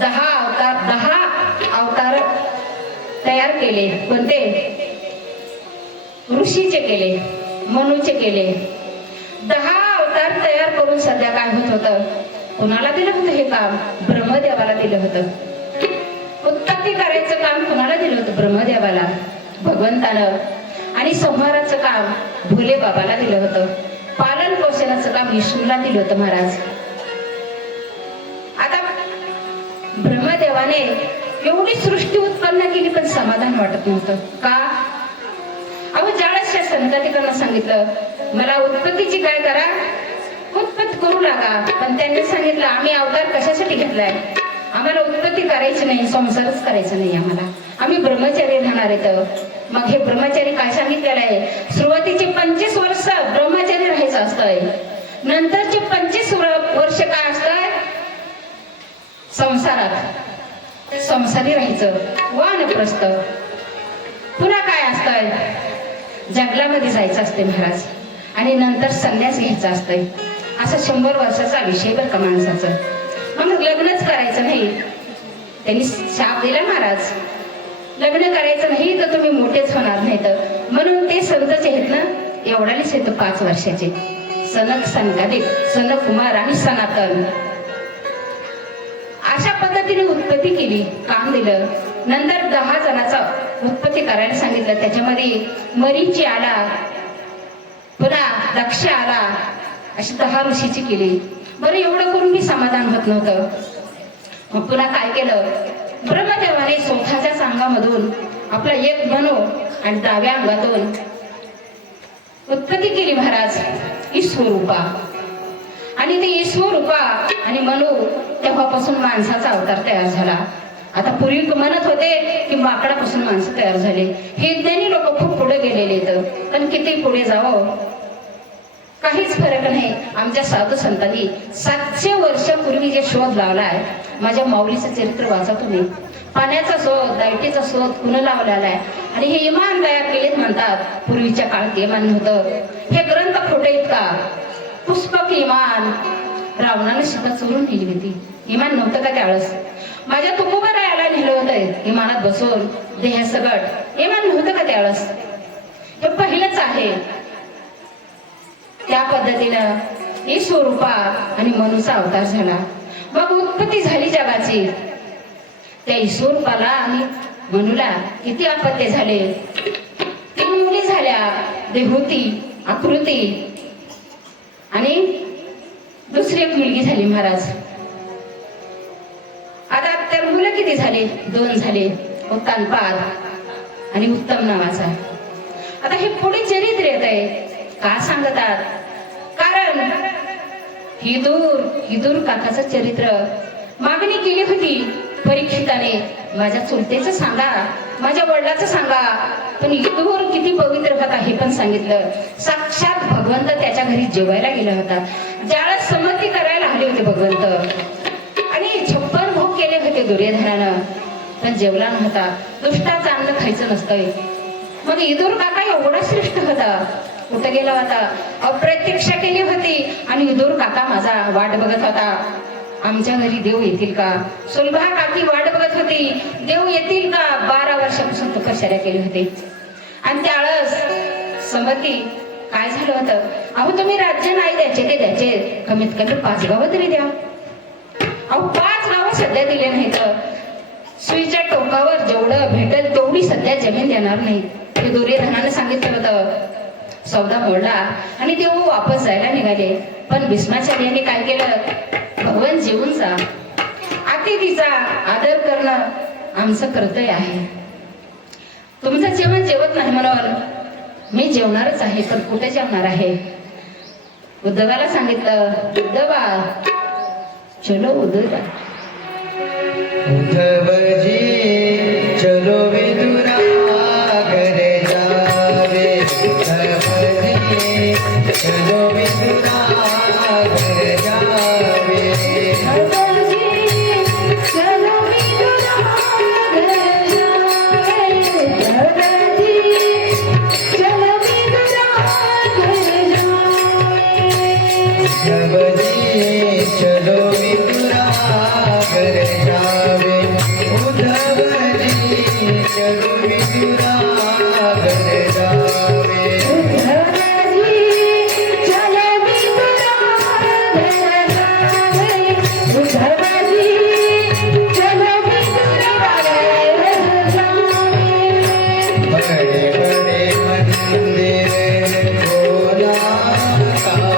10 अवतार तयार केले. कोणते? ऋषीचे केले, मनुचे केले. 10 अवतार तयार करून सध्या काय होत होतं? कुणाला दिलं होतं हे काम? ब्रह्मदेवाला दिलं होतं. उत्पत्ती करायचं काम कुणाला दिलं होतं? ब्रह्मदेवाला, भगवंतानं. आणि संहाराचं काम भोले बाबाला दिलं होतं. पालन पोषणाचं काम विष्णूला दिलं होतं महाराज. आता ब्रह्मदेवाने एवढी सृष्टी उत्पन्न केली पण समाधान वाटत नव्हतं. का? अहो ज्यावेळेस त्या संतातिकांना सांगितलं मला उत्पत्तीची काय करा, उत्पत्ती करू लागा, पण त्यांनी सांगितलं आम्ही अवतार कशासाठी घेतलाय? आम्हाला उत्पत्ती करायची नाही, संसारच करायचा नाही आम्हाला, आम्ही ब्रह्मचारी राहणार आहेत. मग हे ब्रह्मचारी काय सांगितलेलं आहे? सुरुवातीचे 25 वर्ष ब्रह्मचारी राहायचं असतंय, नंतरचे 25 वर्ष काय असतंय? संसारात संसारी राहायचं, वानप्रस्थ. पुन्हा काय असतंय? जंगलामध्ये जायचं असते महाराज, आणि नंतर संन्यास घ्यायचा असतंय. असा 100 वर्षाचा विषय बरं का माणसाचं. मग लग्नच करायचं नाही, त्यांनी शाप दिला महाराज, लग्न करायचं नाही तर तुम्ही मोठेच होणार नाही. तर म्हणून ते संतच आहेत ना, एवढालीच येतो 5 वर्षाचे, सनक सनकादिक, सनक कुमार आणि सनातन. अशा पद्धतीने उत्पत्ती केली, काम दिलं. नंतर 10 जणांचा उत्पत्ती करायला सांगितलं. त्याच्यामध्ये मरीची आला, पुन्हा दक्ष आला, अशी 10 ऋषीची केली. बरं एवढं करून मी समाधान होत नव्हतं. मग पुन्हा काय केलं? ब्रह्मदेवाने स्वतःच्या अंगामधून आपला एक मनू आणि डाव्या अंगातून उत्पत्ती केली महाराज, ईश्वरूपा. आणि ते ईश्वरूपा आणि मनू तेव्हापासून माणसाचा अवतार तयार झाला. आता पूर्वी म्हणत होते की माकडापासून माणसं तयार झाले. हे ज्ञानी लोक खूप पुढे गेलेले आहेत, पण किती पुढे जावं काहीच फरक नाही. आमच्या साधू संतांनी 700 वर्षापूर्वी जे शोध लावलाय, माझ्या माऊलीचं चरित्र वाचा तुम्ही. पाण्याचा शोध, लाईटीचा शोध कुणं लावलेला आहे, आणि हे इमान तयार केलेत म्हणतात. पूर्वीच्या काळात इमान नव्हतं. हे ग्रंथ खोटे आहेत का? पुष्पक इमान रावणाने सुद्धा चोरून नेली होती. इमान नव्हतं का त्यावेळेस? माझ्या तुकोबारायाला नेलं होतं इमानात बसून, देह सगट. इमान नव्हतं का त्यावेळेस? हे पहिलंच आहे. त्या पद्धतीनं ईश्वरूपा आणि मनुचा अवतार झाला. मग उत्पत्ती झाली जगाची. त्या ईश्वरूपाला आणि मनुला किती अपत्य झाले? 3 मुली झाल्या, देहूती, आकृती, आणि दुसरी एक मुलगी झाली महाराज. आता तर मुलं किती झाले? 2 झाले, उत्तानपाद आणि उत्तम नावाचा. आता हे पुढे चरित्र येत आहे. का सांगतात? कारण हिदूर काकाचं चरित्र मागणी केली होती परीक्षिताने माझ्या चुलतेचं सांगा, माझ्या वडिलाचं सांगा, पण इथून किती पवित्र कथा हे पण सांगितलं. साक्षात भगवंत त्याच्या घरी जेवायला गेला होता. ज्यावेळेस संमती करायला आले होते भगवंत आणि 56 भोग केले होते दुर्योधनानं, पण जेवला नव्हता. दुष्टाचं अन्न खायचं नसतंय. मग इदूर काका एवढा श्रेष्ठ होता, कुठं गेला होता? अप्रत्यक्षा केली होती आणि इदूर काका माझा वाट बघत होता. आमच्या घरी देव येतील का? सुलभा काकी वाट बघत होती, देव येतील का? 12 वर्षापासून तपश्चर्या केली होती. आणि त्यावेळेस समती काय झालं होतं? अहो तुम्ही राज्य नाही द्यायचे ते द्यायचे, कमीत कमी 5 गावं तरी द्या. अहो 5 गावं सध्या दिले नाहीत. सुईच्या टोकावर जेवढं भेटेल तेवढी सध्या जमीन देणार नाही हे दुर्योधनाने सांगितलं होतं. सौदा मोडला आणि देव वापस जायला निघाले. पण भीष्माचार्याने काय केलं? भगवान जेवून जा, अतिथीचा आदर करणं आमचं कर्तव्य आहे. तुमचं जेवण जेवत नाही म्हणून मी जेवणारच आहे, पण कुठे जेवणार आहे? उद्धवाला सांगितलं, उद्धवा चलो उद्धवा. उद्धवजी चलो विदुरा घरे जावे. उद्धवजी चलो विदुरा घरे जावे. उद्धवजी चलो विदुरा घरे जावे. उद्धवजी चलो विदुरा घरे जावे. बड़े बड़े मंदिर भोला काम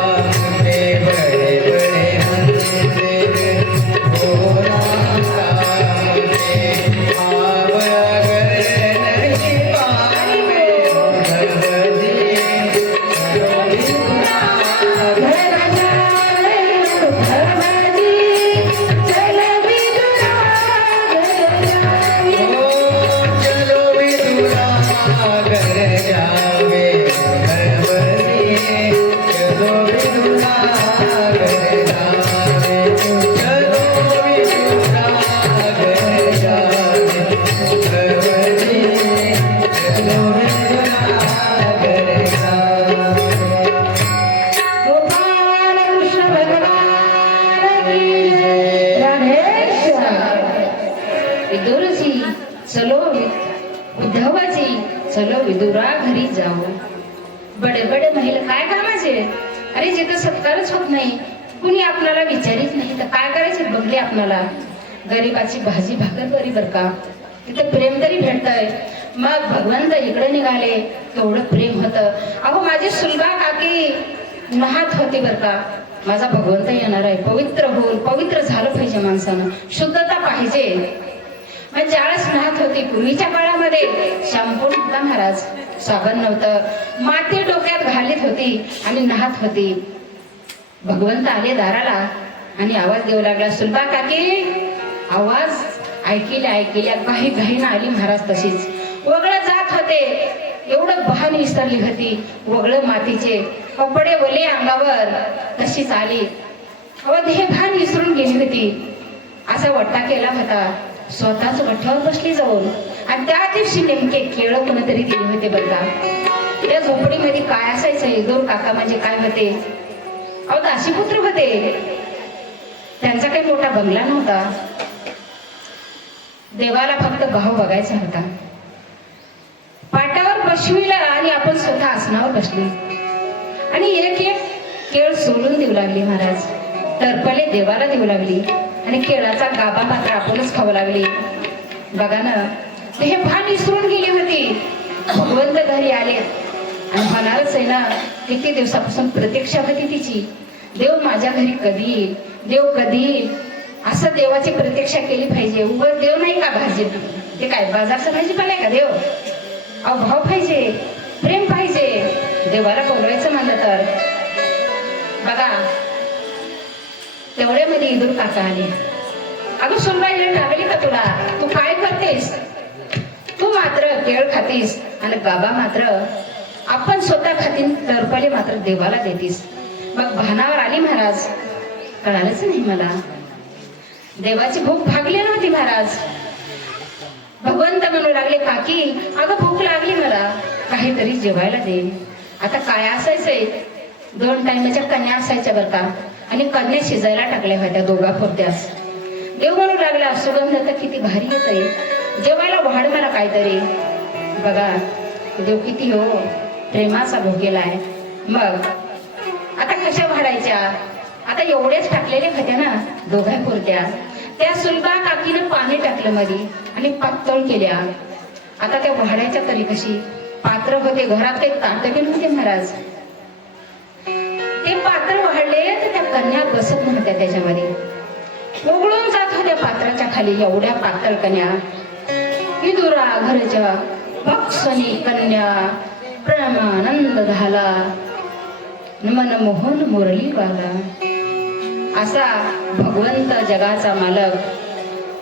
में. बड़े बड़े मंदिर भोला काम में. आवा घर नहीं पावे. उद्धवजी चलो विदुरा घरे जावे. उद्धवजी चलो विदुरा घरे जावे. ओ चलो विदुरा घरे जावे. उद्धवजी चलो विदुरा घरे जावे. चलो विदुरा घरे जावे. उद्धवजी चलो विदुरा घरे जावे. गोपाल कृष्ण भगवान की जय. राधेश्याम. विदुरजी चलो उद्धवाजी चलो विदुरा घरी जाऊ. बडे बडे महिला काय कामाचे? अरे जिथं सत्कारच होत नाही, कुणी आपल्याला विचारित नाही, तर काय करायचे बघले आपल्याला? गरीबाची भाजी भाकर बरी बर का, तिथं प्रेम तरी भेटतंय. मग भगवंत इकडे निघाले, तेवढं प्रेम होतं. अहो माझी सुलभा काकी नहात होती बर का, माझा भगवंत येणार आहे, पवित्र होऊन पवित्र झालं पाहिजे माणसानं, शुद्धता पाहिजे. मग ज्यावेळेस नहात होती, पूर्वीच्या काळामध्ये शॅम्पू नव्हता महाराज, साबण नव्हतं, माती डोक्यात घालीत होती आणि नहात होती. भगवंत आले दाराला आणि आवाज देऊ लागला, सुलभा काकी. आवाज ऐकल्या काही घाईनं आली महाराज. तशीच वगळं जात होते, एवढं भान विसरली होती, वगळं मातीचे कपडे ओले अंगावर, तशीच आली. अवध हे भान विसरून गेली होती. असा वट्टा केला होता, स्वतःच वठ्यावर बसली जाऊन. आणि त्या दिवशी नेमके केळ कोणतरी दिले होते बरं का. त्या झोपडीमध्ये काय असायचं? इदूर काका म्हणजे काय होते? अहो दासीपुत्र होते. त्यांचा काही मोठा बंगला नव्हता. देवाला फक्त भाव बघायचा होता. पाटावर बसविला आणि आपण स्वतः आसनावर बसली आणि एक एक केळ सोलून देऊ लागली महाराज. टरपले देवाला देऊ लागली आणि केळाचा गाभा मात्र आपणच खावं लागली. बघा ना, हे भान विसरून गेली होती. भगवंत घरी आले आणि म्हणालच आहे ना, किती दिवसापासून प्रतीक्षा होती तिची, देव माझ्या घरी कधी येईल, देव कधी येईल, असं देवाची प्रतीक्षा केली पाहिजे. उगाच देव नाही का भाजी, ते काय बाजारचं भाजीपाला आहे का देव? अहो भाव पाहिजे, प्रेम पाहिजे. देवाला बोलवायचं म्हणलं तर बघा, तेवढ्यामध्ये इदूर काका आले. अगं सुनबाई येळ लागली का तुला? तू काय करतेस? तू मात्र केळ खातीस आणि बाबा मात्र आपण स्वतः खातीन, टरफले मात्र देवाला देतीस. मग भानावर आली महाराज. कळालंच नाही मला. देवाची भूक भागली नव्हती महाराज. भगवंत म्हणू लागले, काकी अगं भूक लागली मला, काहीतरी जेवायला दे. आता काय असायचंय? 2 टाइमच्या कन्या असायच्या बरं का, आणि कन्या शिजायला टाकल्या होत्या दोघा पोरत्यास. देव म्हणू लागला, सुगंध तर किती भारी येतोय, जेवायला वाढ मला काहीतरी. बघा देव किती हो प्रेमाचा भोगेला आहे. मग आता कशा वाढायच्या? आता एवढ्याच टाकलेल्या होत्या ना दोघा पोरत्या. त्या सुलभा काकीनं पाणी टाकलं मध्ये आणि पातळ केल्या. आता त्या वाढायच्या तरी कशी? पात्र होते घरात, काही ताटबी नव्हते महाराज. ते पात्र वाढले तर त्या कन्या बसत नव्हत्या त्याच्यामध्ये, उघडून जात होत्या पात्राच्या खाली. एवढ्या पातळ कन्या. विदुरा घरच्या भक्षणी कन्या प्रेमानंद झाला, मनमोहन मुरली वाला. असा भगवंत जगाचा मालक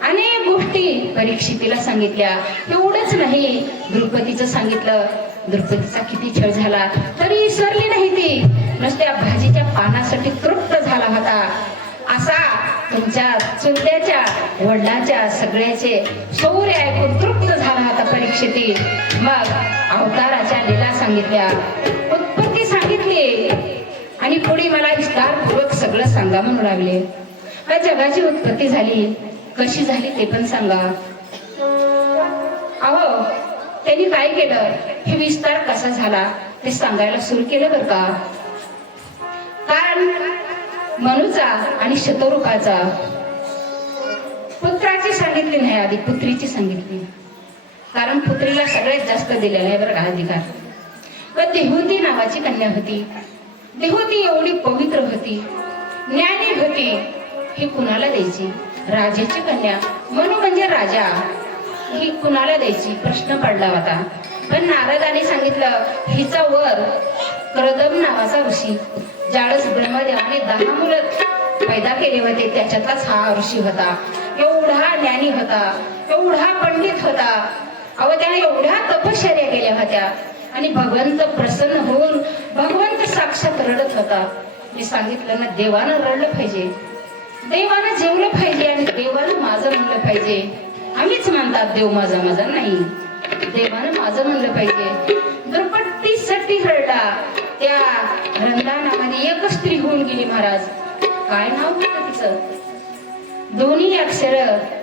अनेक गोष्टी परीक्षितीला सांगितल्या. एवढंच नाही, द्रौपदीचं सांगितलं. द्रौपदीचा किती छळ झाला तरी विसरली नाही ती. नुसत्या भाजीच्या पानासाठी तृप्त झाला होता. असा तुमच्या चुलत्याच्या वडिलाच्या सगळ्याचे शौर्य ऐकून तृप्त झाला होता परीक्षिती. मग अवताराच्या लीला सांगितल्या, उत्पत्ती सांगितली आणि पुढे मला विस्तारपूर्वक सगळं सांगा म्हणू लागले. जगाची उत्पत्ती झाली, कशी झाली ते पण सांगा. अहो त्यांनी काय केलं, हे विस्तार कसा झाला ते सांगायला सुरू केलं बरं का. कारण मनुचा आणि शतरूपाचा पुत्राची सांगितली नाही, आधी पुत्रीची सांगितली. कारण पुत्रीला सगळ्यात जास्त दिलेला आहे बरं का अधिकार. पण देहूती नावाची कन्या होती. देहूती एवढी पवित्र होती, ज्ञानी होती. ही कुणाला द्यायची? राजाची कन्या, मनु म्हणजे राजा. ही कुणाला द्यायची प्रश्न पडला होता. पण नारदाने सांगितलं, हिचा वर करदम नावाचा ऋषी, ज्यावेळेस ब्रह्मदेवाने 10 मुलं पैदा केले होते त्याच्यातलाच हा ऋषी होता. एवढा ज्ञानी होता, एवढा पंडित होता. अहो त्याने एवढ्या तपश्चर्या केल्या होत्या आणि भगवंत प्रसन्न होऊन भगवंत साक्षात रडत होता. मी सांगितलं ना, देवानं रडलं पाहिजे, देवानं जेवलं पाहिजे आणि देवानं माझं म्हणलं पाहिजे. आम्हीच म्हणतात देव माझा माझा नाही, देवानं माझं म्हणलं पाहिजे. द्रौपदीसाठी रडला. त्या रंधानामध्ये एक स्त्री होऊन गेली महाराज. काय नाव होतं तिचं? दोन्ही अक्षर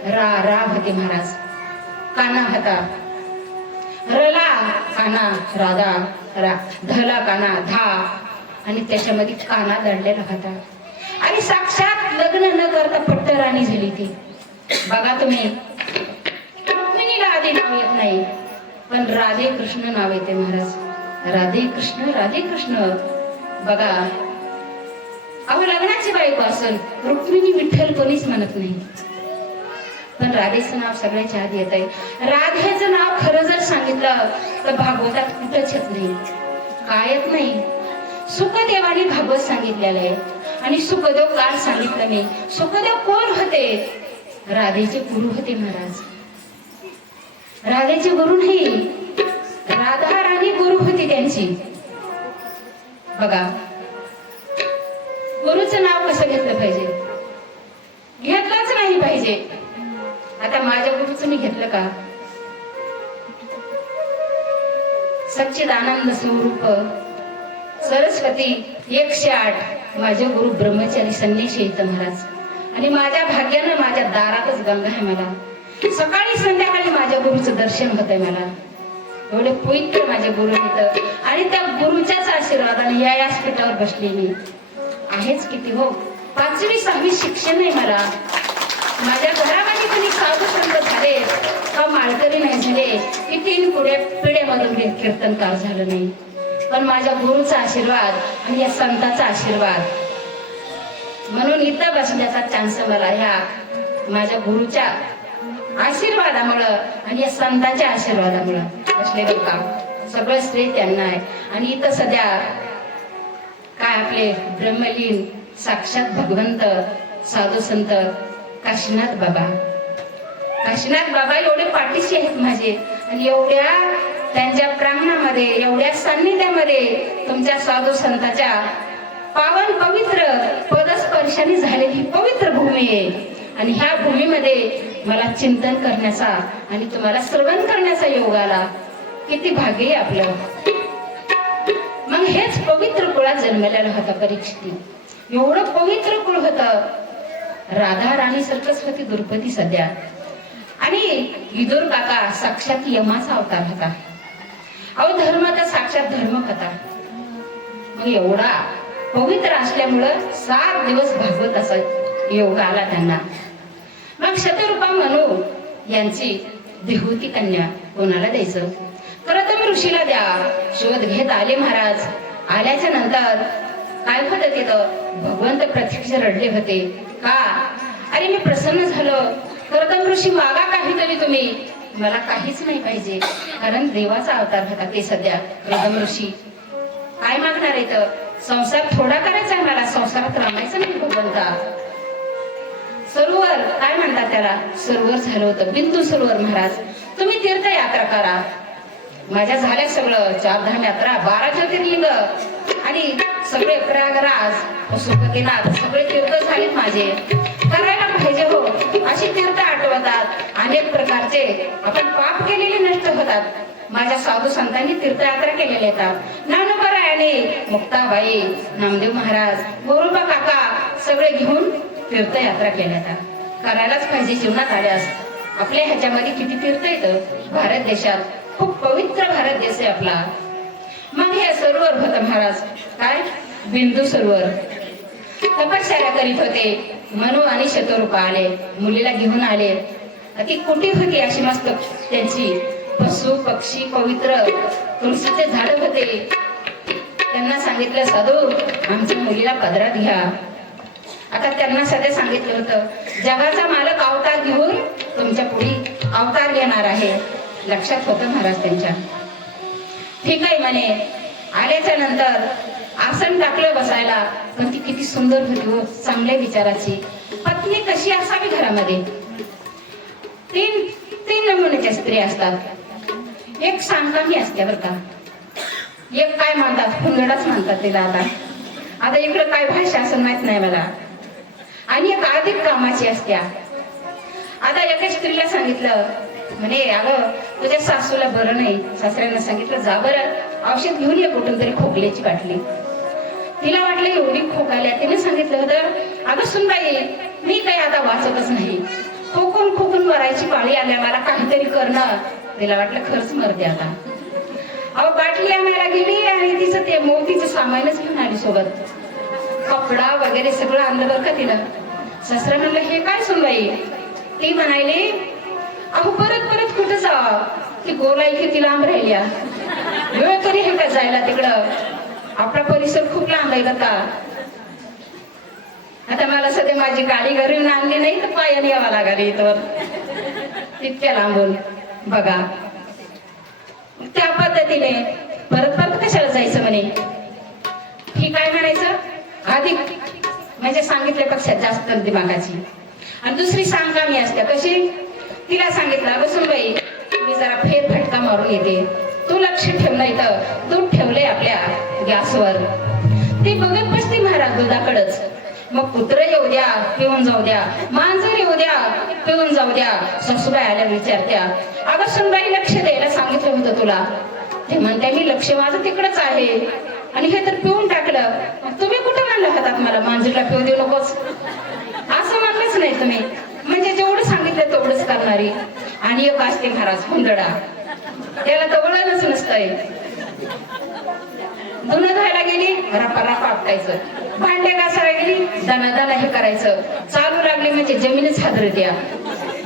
रा रा होते महाराज. काना होता, रला काना राधा, रा धला काना धा, आणि त्याच्यामध्ये काना दडलेला होता. आणि साक्षात लग्न न करता पट्टराणी झाली ती. बघा तुम्ही, रुक्मिणीला आधी नाव येत नाही, पण राधे कृष्ण नाव येते महाराज. राधे कृष्ण, राधे कृष्ण. बघा अहो लग्नाची बायको असेल, रुक्मिणी विठ्ठल कोणीच म्हणत नाही, पण राधेचं नाव सगळ्याच्या आधी येत आहे. राधेचं नाव खरं जर सांगितलं तर भागवतात कुठंच येत नाही. काय येत नाही? सुखदेवाने भागवत सांगितलेलं आहे. आणि सुखदेव काल सांगितलं नाही. सुखदेव कोण होते? राधेचे गुरु होते महाराज. राधेचे गुरु नाही, राधा राणी गुरु होती त्यांची. बघा गुरुचं नाव कसं घेतलं पाहिजे? घेतलंच नाही पाहिजे. आता माझ्या गुरुचं मी घेतलं का? सच्चिदानंद स्वरूप सरस्वती 108 माझे गुरु ब्रह्मचारी संन्याशी येत महाराज. आणि माझ्या भाग्यानं माझ्या दारातच गंगा आहे. मला सकाळी संध्याकाळी माझ्या गुरुचं दर्शन होतंय. मला एवढे पवित्र माझे गुरु आहेत. आणि त्या गुरुच्याच आशीर्वादाने या व्यासपीठावर बसली मी आहेच. किती हो, 5वी 6वी शिक्षण नाही मला. माझ्या घरामध्ये कोणी साधू संत झाले का माळकरी नाही झाले, की 3 पिढ्यामधून कीर्तनकार झालं नाही. पण माझ्या गुरुचा आशीर्वाद आणि या संतांचा आशीर्वाद, म्हणून इथं बसण्याचा चान्स मला ह्या माझ्या गुरुच्या आशीर्वादामुळं आणि या संतांच्या आशीर्वादामुळं बसलेलं काम सगळं श्रेय त्यांना आहे. आणि इथं सध्या काय आपले ब्रह्मलीन साक्षात भगवंत साधू संत काशीनाथ बाबा. काशीनाथ बाबा एवढे पाठीशी आहेत माझे, आणि एवढ्या त्यांच्या प्रांगणामध्ये, एवढ्या सान्निध्यामध्ये तुमच्या साधू संतांच्या पावन पवित्र पदस्पर्शाने झालेली पवित्र भूमी आहे. आणि ह्या भूमीमध्ये मला चिंतन करण्याचा आणि तुम्हाला श्रवण करण्याचा योग आला. किती भाग्य आहे आपलं. मग हेच पवित्र कुळात जन्मलेलं होतं परीक्षित. एवढं पवित्र कुळ होतं. राधा राणी सारखंच होती द्रौपदी सध्या. आणि विदुर काका साक्षात यमाचा अवतार होता. अहो धर्म तर साक्षात धर्म होता. मग एवढा पवित्र असल्यामुळं 7 दिवस भागवत असत योग आला त्यांना. मग शतरूपा म्हणू यांची देहूती कन्या कोणाला द्यायचं? प्रथम ऋषीला द्या. शोध घेत आले महाराज. आल्याच्या नंतर काय होतं तिथं? भगवंत प्रत्यक्ष रडले होते. का? अरे मी प्रसन्न झालो. प्रथम ऋषी मागा काहीतरी तुम्ही. मला काहीच नाही पाहिजे, कारण देवाचा अवतार होता ते सध्या प्रथम ऋषी. काय मागणार आहे तर? संसार थोडा करायचा आहे मला, संसारात रमायचं नाही भगवंता. सरोवर काय म्हणतात त्याला? सरोवर झालं होतं, बिंदू सरोवर. महाराज तुम्ही तीर्थयात्रा करा. माझ्या झाल्या सगळं 4 धाम यात्रा, 12 ज्योतिर्लिंग आणि सगळे प्रयागराज, पशुपतीनाथ सगळे तीर्थ झालेत माझे. करायला पाहिजे हो. अशी तीर्थ आठवतात. अनेक प्रकारचे आपण पाप केलेले नष्ट होतात. माझ्या साधू संतांनी तीर्थयात्रा केलेल्या येतात. ज्ञानोबरायाने, मुक्ताबाई, नामदेव महाराज, गोरोबा काका सगळे घेऊन तीर्थयात्रा केल्या. करायलाच पाहिजे जीवनात आल्यास. आपल्या ह्याच्यामध्ये किती तीर्थ येतं भारत देशात. खूप पवित्र भारत देश आहे आपला. मग हे सरोवर होतं महाराज. काय? बिंदू सरोवर. तपश्चर्या करीत होते. मनू आणि शतरूपा आले, मुलीला घेऊन आले. ती कुटी होती अशी मस्त त्यांची. पशु पक्षी पवित्र तुळशीचे झाड होते. त्यांना सांगितलं साधू आमच्या मुलीला पदरात घ्या. आता त्यांना सध्या सांगितलं होतं जगाचा मालक अवतार घेऊन तुमच्या पुढे अवतार घेणार आहे. लक्षात होतं महाराज त्यांच्या. ठीक आहे म्हणे. आल्याच्या नंतर आसन टाकलं बसायला. पण ती किती सुंदर होती हो, चांगल्या विचाराची. पत्नी कशी असावी घरामध्ये? 3 नमुन्याच्या स्त्रिया असतात. एक सांगकामी असते बरं का. एक काय म्हणतात, हुंदडाच म्हणतात तिला. आता इकडे काय भाषा असं माहित नाही मला. आणि एक अधिक कामाची असत्या. आता एका स्त्रीला सांगितलं म्हणे अगं तुझ्या सासूला बरं नाही. सासऱ्यांना सांगितलं जा बरं औषध घेऊन ये कुठून तरी, खोकल्याची बाटली. तिला वाटलं एवढी खोकाल्या. तिने सांगितलं होतं अगं सुनबाई मी काही आता वाचतच नाही. खोकून खोकून मरायची पाळी आल्या, मला काहीतरी करणं. तिला वाटलं खरंच मरते आता. अहो बाटली आणायला गेली आणि तिचं ते मोतीचं सामानच घेऊन आली सोबत. कपडा वगैरे सगळं आणलं बरं का तिला. सासरा म्हणलं हे काय सुनबाई? ती म्हणाली अहो परत परत कुठं जावा? ती गोलाई किती लांब राहिल्या. वेळ तरी हे का जायला तिकडं? आपला परिसर खूप लांब आहे का? आता मला सध्या माझी गाडी घरी आणली नाही तर पायाने यावं लागली इथवर, तितक्या लांबून. बघा त्या पद्धतीने परत परत कशाला जायचं म्हणे. ही काय म्हणायचं? अधिक म्हणजे सांगितल्यापेक्षा जास्त दिमागाची. आणि दुसरी सांगकामी असते. कशी? तिला सांगितलं बसून बाई मी जरा फेरफटका मारून येते, तू लक्ष ठेव नाही तर दूध ठेवलंय आपल्या गॅसवर. ती बघत बसते महाराज दुधाकडच. मग कुत्र येऊ द्या पिऊन जाऊ द्या, मांजर येऊ द्या पिऊन जाऊ द्या. सासूबाई आल्या विचारत्या अगं सुनबाई लक्ष द्यायला सांगितलं होतं तुला. ते म्हणते मी लक्ष माझं तिकडच आहे. आणि हे तर पिऊन टाकलं. तुम्ही कुठं म्हणलं हातात मला मांजरला पिऊ देऊ नकोस? असं म्हणलंच नाही तुम्ही. म्हणजे जेवढं सांगितलं तेवढंच करणारी. आणि एक असते महाराज हुंदडा. त्याला तर वळणच नसतंय. धुणं धुवायला गेली रापा रापा आपटायचं, भांडे घासायला गेली दाना दाना हे करायचं. चालू लागली म्हणजे जमीनच हादरत्या.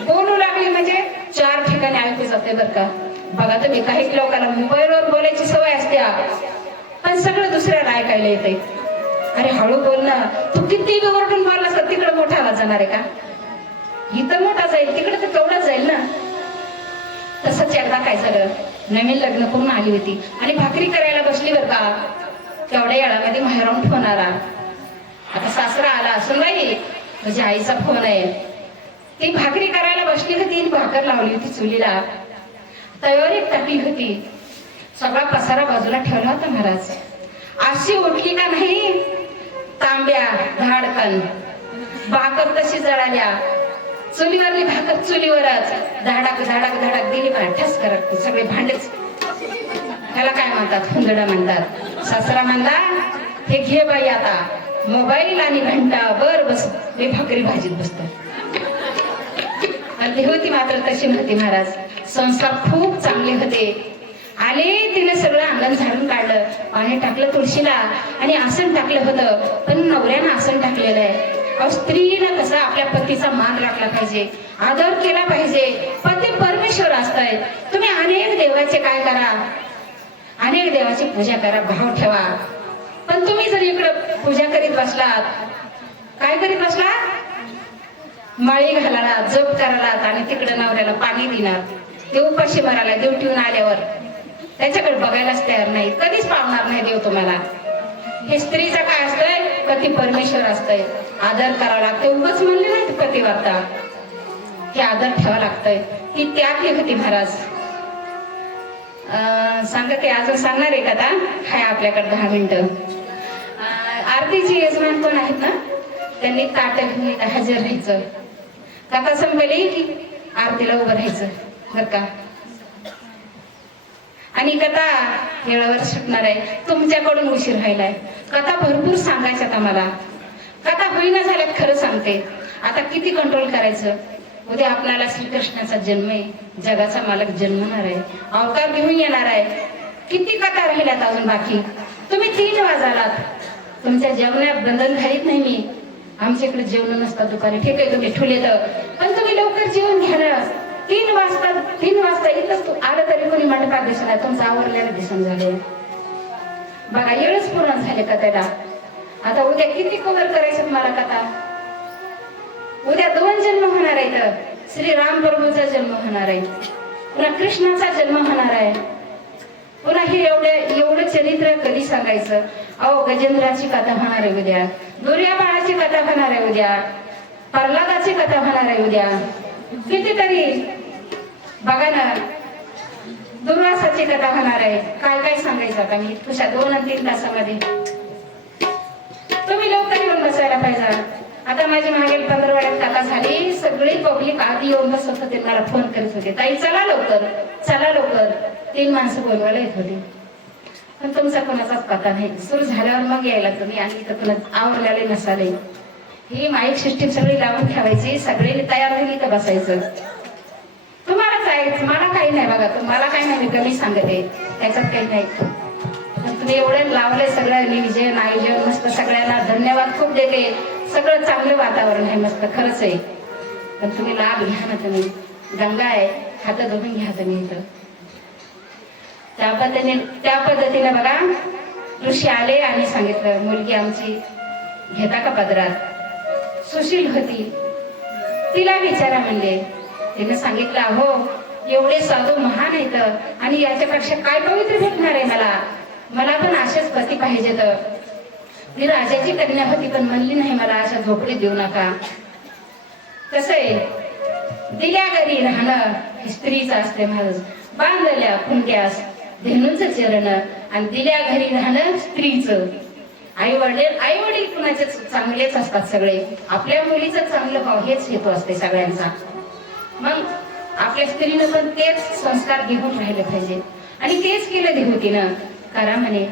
बोलू लागली म्हणजे 4 ठिकाणी ऐकू जाते बरं का. बघा तुम्ही काही लोकांना मोबाईलवर बोलायची सवय असते पण सगळं दुसऱ्याला ऐकायला येते. अरे हळू बोल ना, तू किती ओरडून बोललास तर तिकडे मोठा आवाज जाणार आहे का? इथं मोठा जाईल तिकडे तर तेवढाच जाईल ना. तसंच एकदा काय झालं, नवीन लग्न करून आली होती आणि भाकरी करायला बसली बरं का. तेवढ्या वेळामध्ये बाहेरून फोन आला. आता सासरा आला सुनबाई तुझ्या आईचा फोन आहे. ती भाकरी करायला बसली होती, भाकर लावली होती चुलीला, तव्यावर एक टाकली होती, सगळा पसारा बाजूला ठेवला होता महाराज. अशी उठली का नाही, तांब्या धाडकन भाकर तशी जळाल्या, चुलीवरली भाकर चुलीवरच धाडक धाडक धाडक दिली बा, ठस करत सगळे भांडेच. त्याला काय म्हणतात, हुंदडा म्हणतात. सासरा म्हणला, हे घे बाई आता मोबाईल आणि घंटा, बर बस मी भाकरी भाजीत बसतो. आणि होती मात्र तशी नव्हती महाराज. संस्कार खूप चांगले होते. आले, तिने सगळं अंगण झाडून काढलं, पाणी टाकलं तुळशीला आणि आसन टाकलं होतं. पण नवऱ्यानं आसन टाकलेलं आहे. अहो, स्त्रीनं कसं आपल्या पतीचा मान राखला पाहिजे, आदर केला पाहिजे. पती परमेश्वर असताय. तुम्ही अनेक देवाचे काय करा, अनेक देवाची पूजा करा, भाव ठेवा. पण तुम्ही जर इकडं पूजा करीत बसलात, काय करीत बसलात, माळी घालाला, जप करालात आणि तिकडे नवऱ्याला पाणी देणार, ते उपाशी मराला ड्युटीहून आल्यावर त्याच्याकडे बघायलाच तयार नाही, कधीच पावणार नाही देव तुम्हाला. हे स्त्रीचं काय असतंय, पती परमेश्वर असतंय, आदर करावा लागतोय. उगाच म्हणले नाही पती वार्ता, हे आदर ठेवा लागतंय. ती त्यागली होती महाराज. सांगते, अजून सांगणार आहे कथा, हाय आपल्याकडे 10 मिनिटं. आरतीचे यजमान कोण आहेत ना, त्यांनी ताट घेऊन हजर राहायचं. कथा संपली की आरतीला उभं राहायचं बर का. आणि कथा वेळावर सुटणार आहे, तुमच्याकडून उशीर व्हायलाय. कथा भरपूर सांगायच्यात आम्हाला, कथा होईना झाल्यात खरं सांगते. आता किती कंट्रोल करायचं. उद्या आपल्याला श्रीकृष्णाचा जन्म आहे, जगाचा मालक जन्मणार आहे, अवतार घेऊन येणार आहे. किती कथा राहिल्यात अजून बाकी. तुम्ही 3 वाजालात, तुमच्या जेवणात बंधन घालीत नाही मी. आमच्या इकडे जेवण नसतात दुपारी, ठीक आहे तुम्ही ठुले तर, पण तुम्ही लवकर जेवण घ्या ना. 3 वाजता इथंच आलं तरी कोणी मंडपात दिसणार, तुमचं आवरलेलं दिसून झाले. बघा, वेळच पूर्ण झाले कथेला. आता उद्या किती कव्हर करायचं मला कथा. उद्या 2 जन्म होणार आहेत. श्री राम प्रभूचा जन्म होणार आहे, पुन्हा कृष्णाचा जन्म होणार आहे. पुन्हा हे एवढं चरित्र कधी सांगायचं. अहो, गजेंद्राची कथा होणार आहे उद्या, दुर्या बाळाची कथा होणार आहे उद्या, प्रल्हादाची कथा होणार आहे उद्या. कितीतरी बघा ना, दुर्वासाची कथा होणार आहे. काय काय सांगायचं आता मी तुझ्या 2 आणि 3 तासामध्ये. तुम्ही लवकर येऊन बसायला पाहिजे. आता माझी मागील 15 वेळात कथा झाली, सगळी पब्लिक आधी येऊन बसत होते, मला फोन करत होते, ताई चला लवकर, चला लवकर. 3 माणसं बोलवायला येत होती, पण तुमचा कोणाचाच कथा नाही. सुरू झाल्यावर मग यायला तुम्ही, आणि इथं कोणा आवरलेले नसाले. ही माईक सिस्टीम सगळी लावून ठेवायची, सगळे तयार झाली तर बसायचं. तुम्हाला जायचं, मला काही नाही बघा, तुम्हाला काही नाही, मी कमी सांगते, त्याच्यात काही नाही. तुम्ही एवढं लावलंय सगळं नियोजन आयोजन मस्त. सगळ्यांना धन्यवाद खूप देते. सगळं चांगलं वातावरण आहे, मस्त खरंच आहे. पण तुम्ही लाभ घ्या ना. तुम्ही गंगा आहे, हात धुवून घ्या तुम्ही इथं. त्या पद्धतीने बघा, ऋषी आले आणि सांगितलं, मुलगी आमची घेता का पदरात. सुशील होती, तिला विचारा म्हणले. तिने सांगितलं, हो एवढे साधू महान आहेत आणि याच्यापेक्षा काय पवित्र भेटणार आहे मला पण असेच पती पाहिजेत. ती राजाची कन्या होती, पण म्हणली नाही मला अशा झोपडीत देऊ नका. कसं आहे, दिल्या घरी राहणं स्त्रीचं असते महाराज. बांधल्या खुंट्यास धेनूचं चरण, आणि दिल्या घरी राहणं स्त्रीचं. आई वडील कुणाचे चांगलेच असतात सगळे. आपल्या मुलीचं चांगलं भाव हेच हेतू असते सगळ्यांचा. मग आपल्या स्त्रीनं पण तेच संस्कार घेऊन राहिले पाहिजे, आणि तेच केलं देवतीनं. करा म्हणे.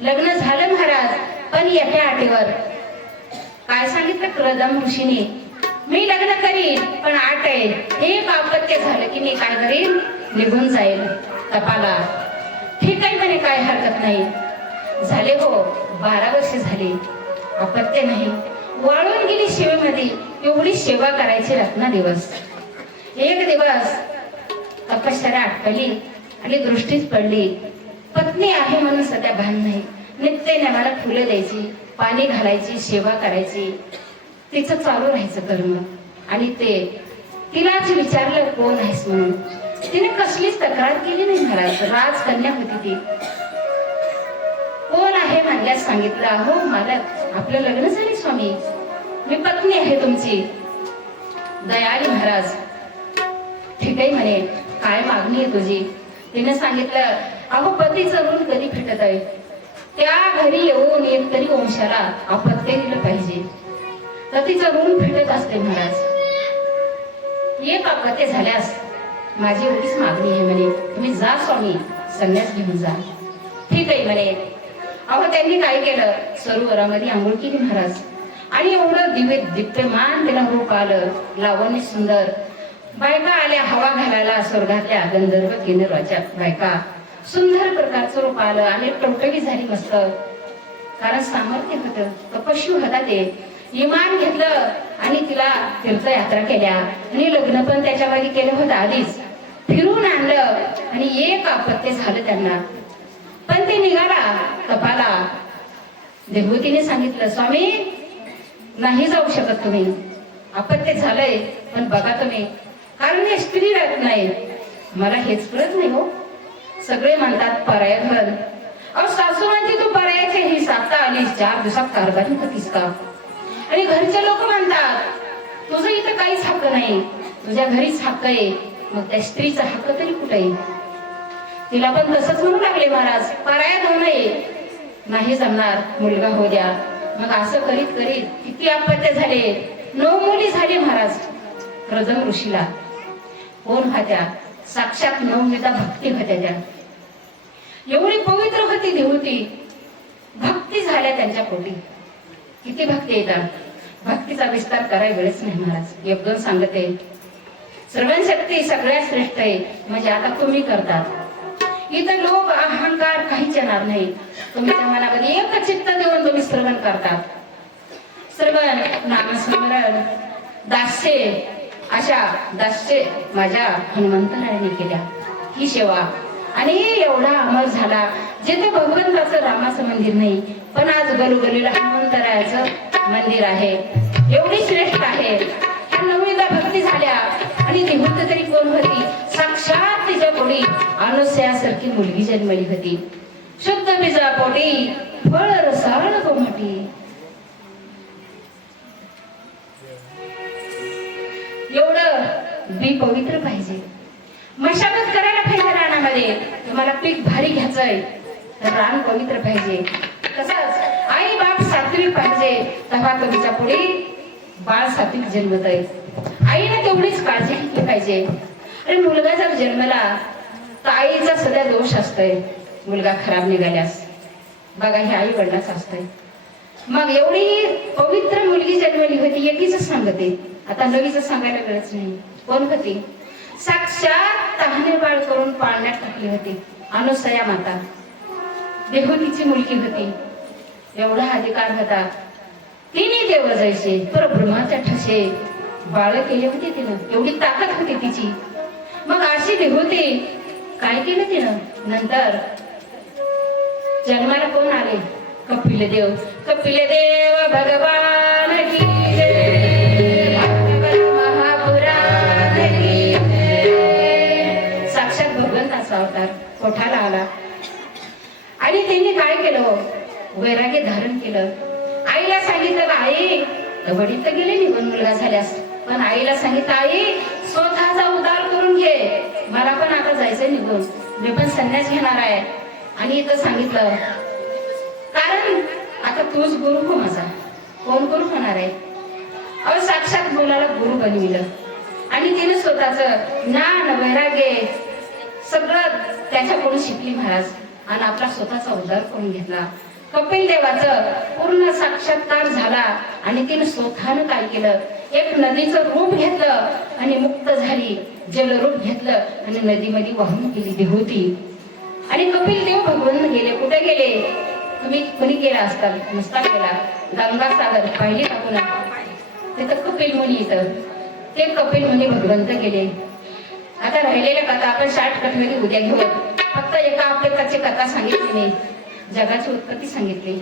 लग्न झालं महाराज, पण एका अटीवर. काय सांगितलं प्रदम ऋषीने, मी लग्न करीन पण अट आहे, एक अपत्य झालं की मी काय करीन, निघून जाईल तपाला. ठीक आहे म्हणे, काय हरकत नाही. झाले हो 12 वर्ष झाली, अपत्य नाही. वाळून गेली सेवेमध्ये. एवढी सेवा करायची रत्ना दिवस. एक दिवस तपश्चर्या आटकली आणि दृष्टीच पडली. पत्नी आहे म्हणून सध्या भान नाही. नित्य नेमाला फुलं द्यायची, पाणी घालायची, सेवा करायची, तिचं चालू राहायचं कर्म. आणि ते तिलाच विचारलं कोण आहेस म्हणून. तिने कसलीच तक्रार केली नाही महाराज. राजकन्या होती ती. कोण आहे म्हणल्यास सांगितलं, हो मला आपलं लग्न झाले स्वामी, मी पत्नी आहे तुमची. दयाळी महाराज, ठीक आहे म्हणे, काय मागणी आहे तुझी? तिने सांगितलं, अहो पतीचं ऋण कधी फेटत आहे, त्या घरी येऊन एक तरी वंशाला अपत्य दिलं पाहिजे, तर तिचं ऋण फेटत असते महाराज. एक अपत्य झाल्यास माझी एवढीच मागणी आहे म्हणे, तुम्ही जा स्वामी, संन्यास घेऊन जा. ठीक आहे म्हणे. अहो त्यांनी काय केलं, सरोवरामध्ये आंघोळ केली महाराज, आणि एवढं दिव्यमान त्याला रूप आलं, लावण्य सुंदर. बायका आल्या हवा घालायला, स्वर्गातल्या गंधर्व किन्नराच्या बायका, सुंदर प्रकारचं रूप आलं आणि टवटवी झाली मस्त. कारण सामर्थ्य होतं, तपस्वी होता ते. इमान घेतलं आणि तिला तीर्थयात्रा केल्या आणि लग्न पण त्याच्यामध्ये केलं होतं आधीच, फिरून आणलं आणि एक अपत्य झालं त्यांना. पण ते निघाला तपाला. देवहूतीने सांगितलं, स्वामी नाही जाऊ शकत तुम्ही, अपत्य झालंय, पण बघा तुम्ही, कारण हे स्त्री राहत नाही. मला हेच कळत नाही हो, सगळे म्हणतात पराया धन. अहो सासू म्हणते तू परायाचे ही साता आली 4 दिवसात कारभारी होतीस का? आणि घरचे लोक म्हणतात तुझं इथं काहीच हक्क नाही, तुझ्या घरीच हक्क आहे, मग त्या स्त्रीचा हक्क तरी कुठे आहे? तिला पण तसंच म्हणू लागले महाराज, पराया धन आहे, नाही जमणार, मुलगा हो द्या. मग असं करीत करीत किती अपत्य झाले, 9 मुली झाली महाराज. प्रथम ऋषीला कोण होत्या? साक्षात नवविधा भक्ती होत्या त्या. एवढी पवित्र होती देवहूती, भक्ती झाल्या त्यांच्या पोटी. किती भक्ती येतात, भक्तीचा विस्तार करायला वेळच नाही महाराज. एक दोन सांगते, सर्वशक्ती सगळ्यात श्रेष्ठ आहे, म्हणजे आता तुम्ही करतात. इथं लोभ अहंकार काहीच येणार नाही. तुमच्या मनामध्ये एक चित्त देऊन तुम्ही श्रवण करतात. श्रवण, नामस्मरण, दास्य, अशा दास्य माझ्या हनुमंतरायाने केल्या ही सेवा. आणि एवढा अमर झाला, जिथे भगवंताचं रामाचं मंदिर नाही, पण आज गलोगलीला हनुमंतरायाचं मंदिर आहे. एवढी श्रेष्ठ आहे. ह्या नवविधा भक्ती झाल्या. आणि देवहूती तरी कोण होती? साक्षात तिच्या पोटी अनुसयासारखी मुलगी जन्मली होती. शुद्ध बीजा पोटी फळ रसाळ कोमटी. एवढं बी पवित्र पाहिजे. मशागत करायला पाहिजे रानामध्ये. तुम्हाला पीक भारी घ्यायचंय तर रान पवित्र पाहिजे. तसंच आई बाप सात्विक पाहिजे, तेव्हा तुमच्या पुढे बाळ सात्विक जन्मत आहे. आईने तेवढीच काळजी घेतली पाहिजे. आणि मुलगा जर जन्मला तर आईचा सध्या दोष असतोय, मुलगा खराब निघाल्यास. बघा हे आई वडिलाच असतंय. मग एवढी पवित्र मुलगी जन्मली होती, एकीच सांगते, आता नवीच सांगायला गरज नाही. कोण होती? साक्षात तहाने बाळ करून पाळण्यात टाकली होती अनुसया माता. देवहूतीची मुलगी होती. एवढा अधिकार होता. तिने देव जायचे परब्रह्माच्या ठसे बाळ केले होते तिनं. एवढी ताकद होती तिची. मग अशी देवहूती काय केलं तिनं? नंतर जन्माला कोण आले? कपिलदेव. कपिलदेव भगवान की जय, महापुराण की जय. साक्षात भगवंताचा अवतार कोठाला आला. आणि त्यांनी काय केलं? वैराग्य धारण केलं. आईला सांगितलं, आई वडील तर गेले निघून मुलगा झाल्यास, पण आईला सांगितलं, आई स्वतःचा उद्धार करून घे, मला पण आता जायचंय निघून, मी पण संन्यास घेणार आहे. आणि इथं सांगितलं, कारण आता तूच गुरु हो माझा. कोण गुरु होणार आहे? अहो साक्षात मुलाला गुरु बनविलं. आणि तिने स्वतःच ज्ञान वैराग्य सगळं त्याच्याकडून शिकली महाराज. आणि आपला स्वतःचा उद्धार करून घेतला. कपिल देवाचं पूर्ण साक्षात्कार झाला. आणि तिने स्वतःनं काय केलं? एक नदीचं रूप घेतलं आणि मुक्त झाली. जलरूप घेतलं आणि नदीमध्ये वाहून गेली देवहूती. आणि कपिल देव भगवंत गेले. कुठे गेले? तुम्ही कोणी केला असता? नसता केला. गंगासागर पाहिली का पुन्हा? तिथं कपिल मुनी येतं. ते कपिल मुनी भगवंत गेले. आता राहिलेल्या कथा आपण शॉर्टकट मध्ये उद्या घेऊ. फक्त एका आपल्या कथा सांगितली नाही, जगाची उत्पत्ती सांगितली.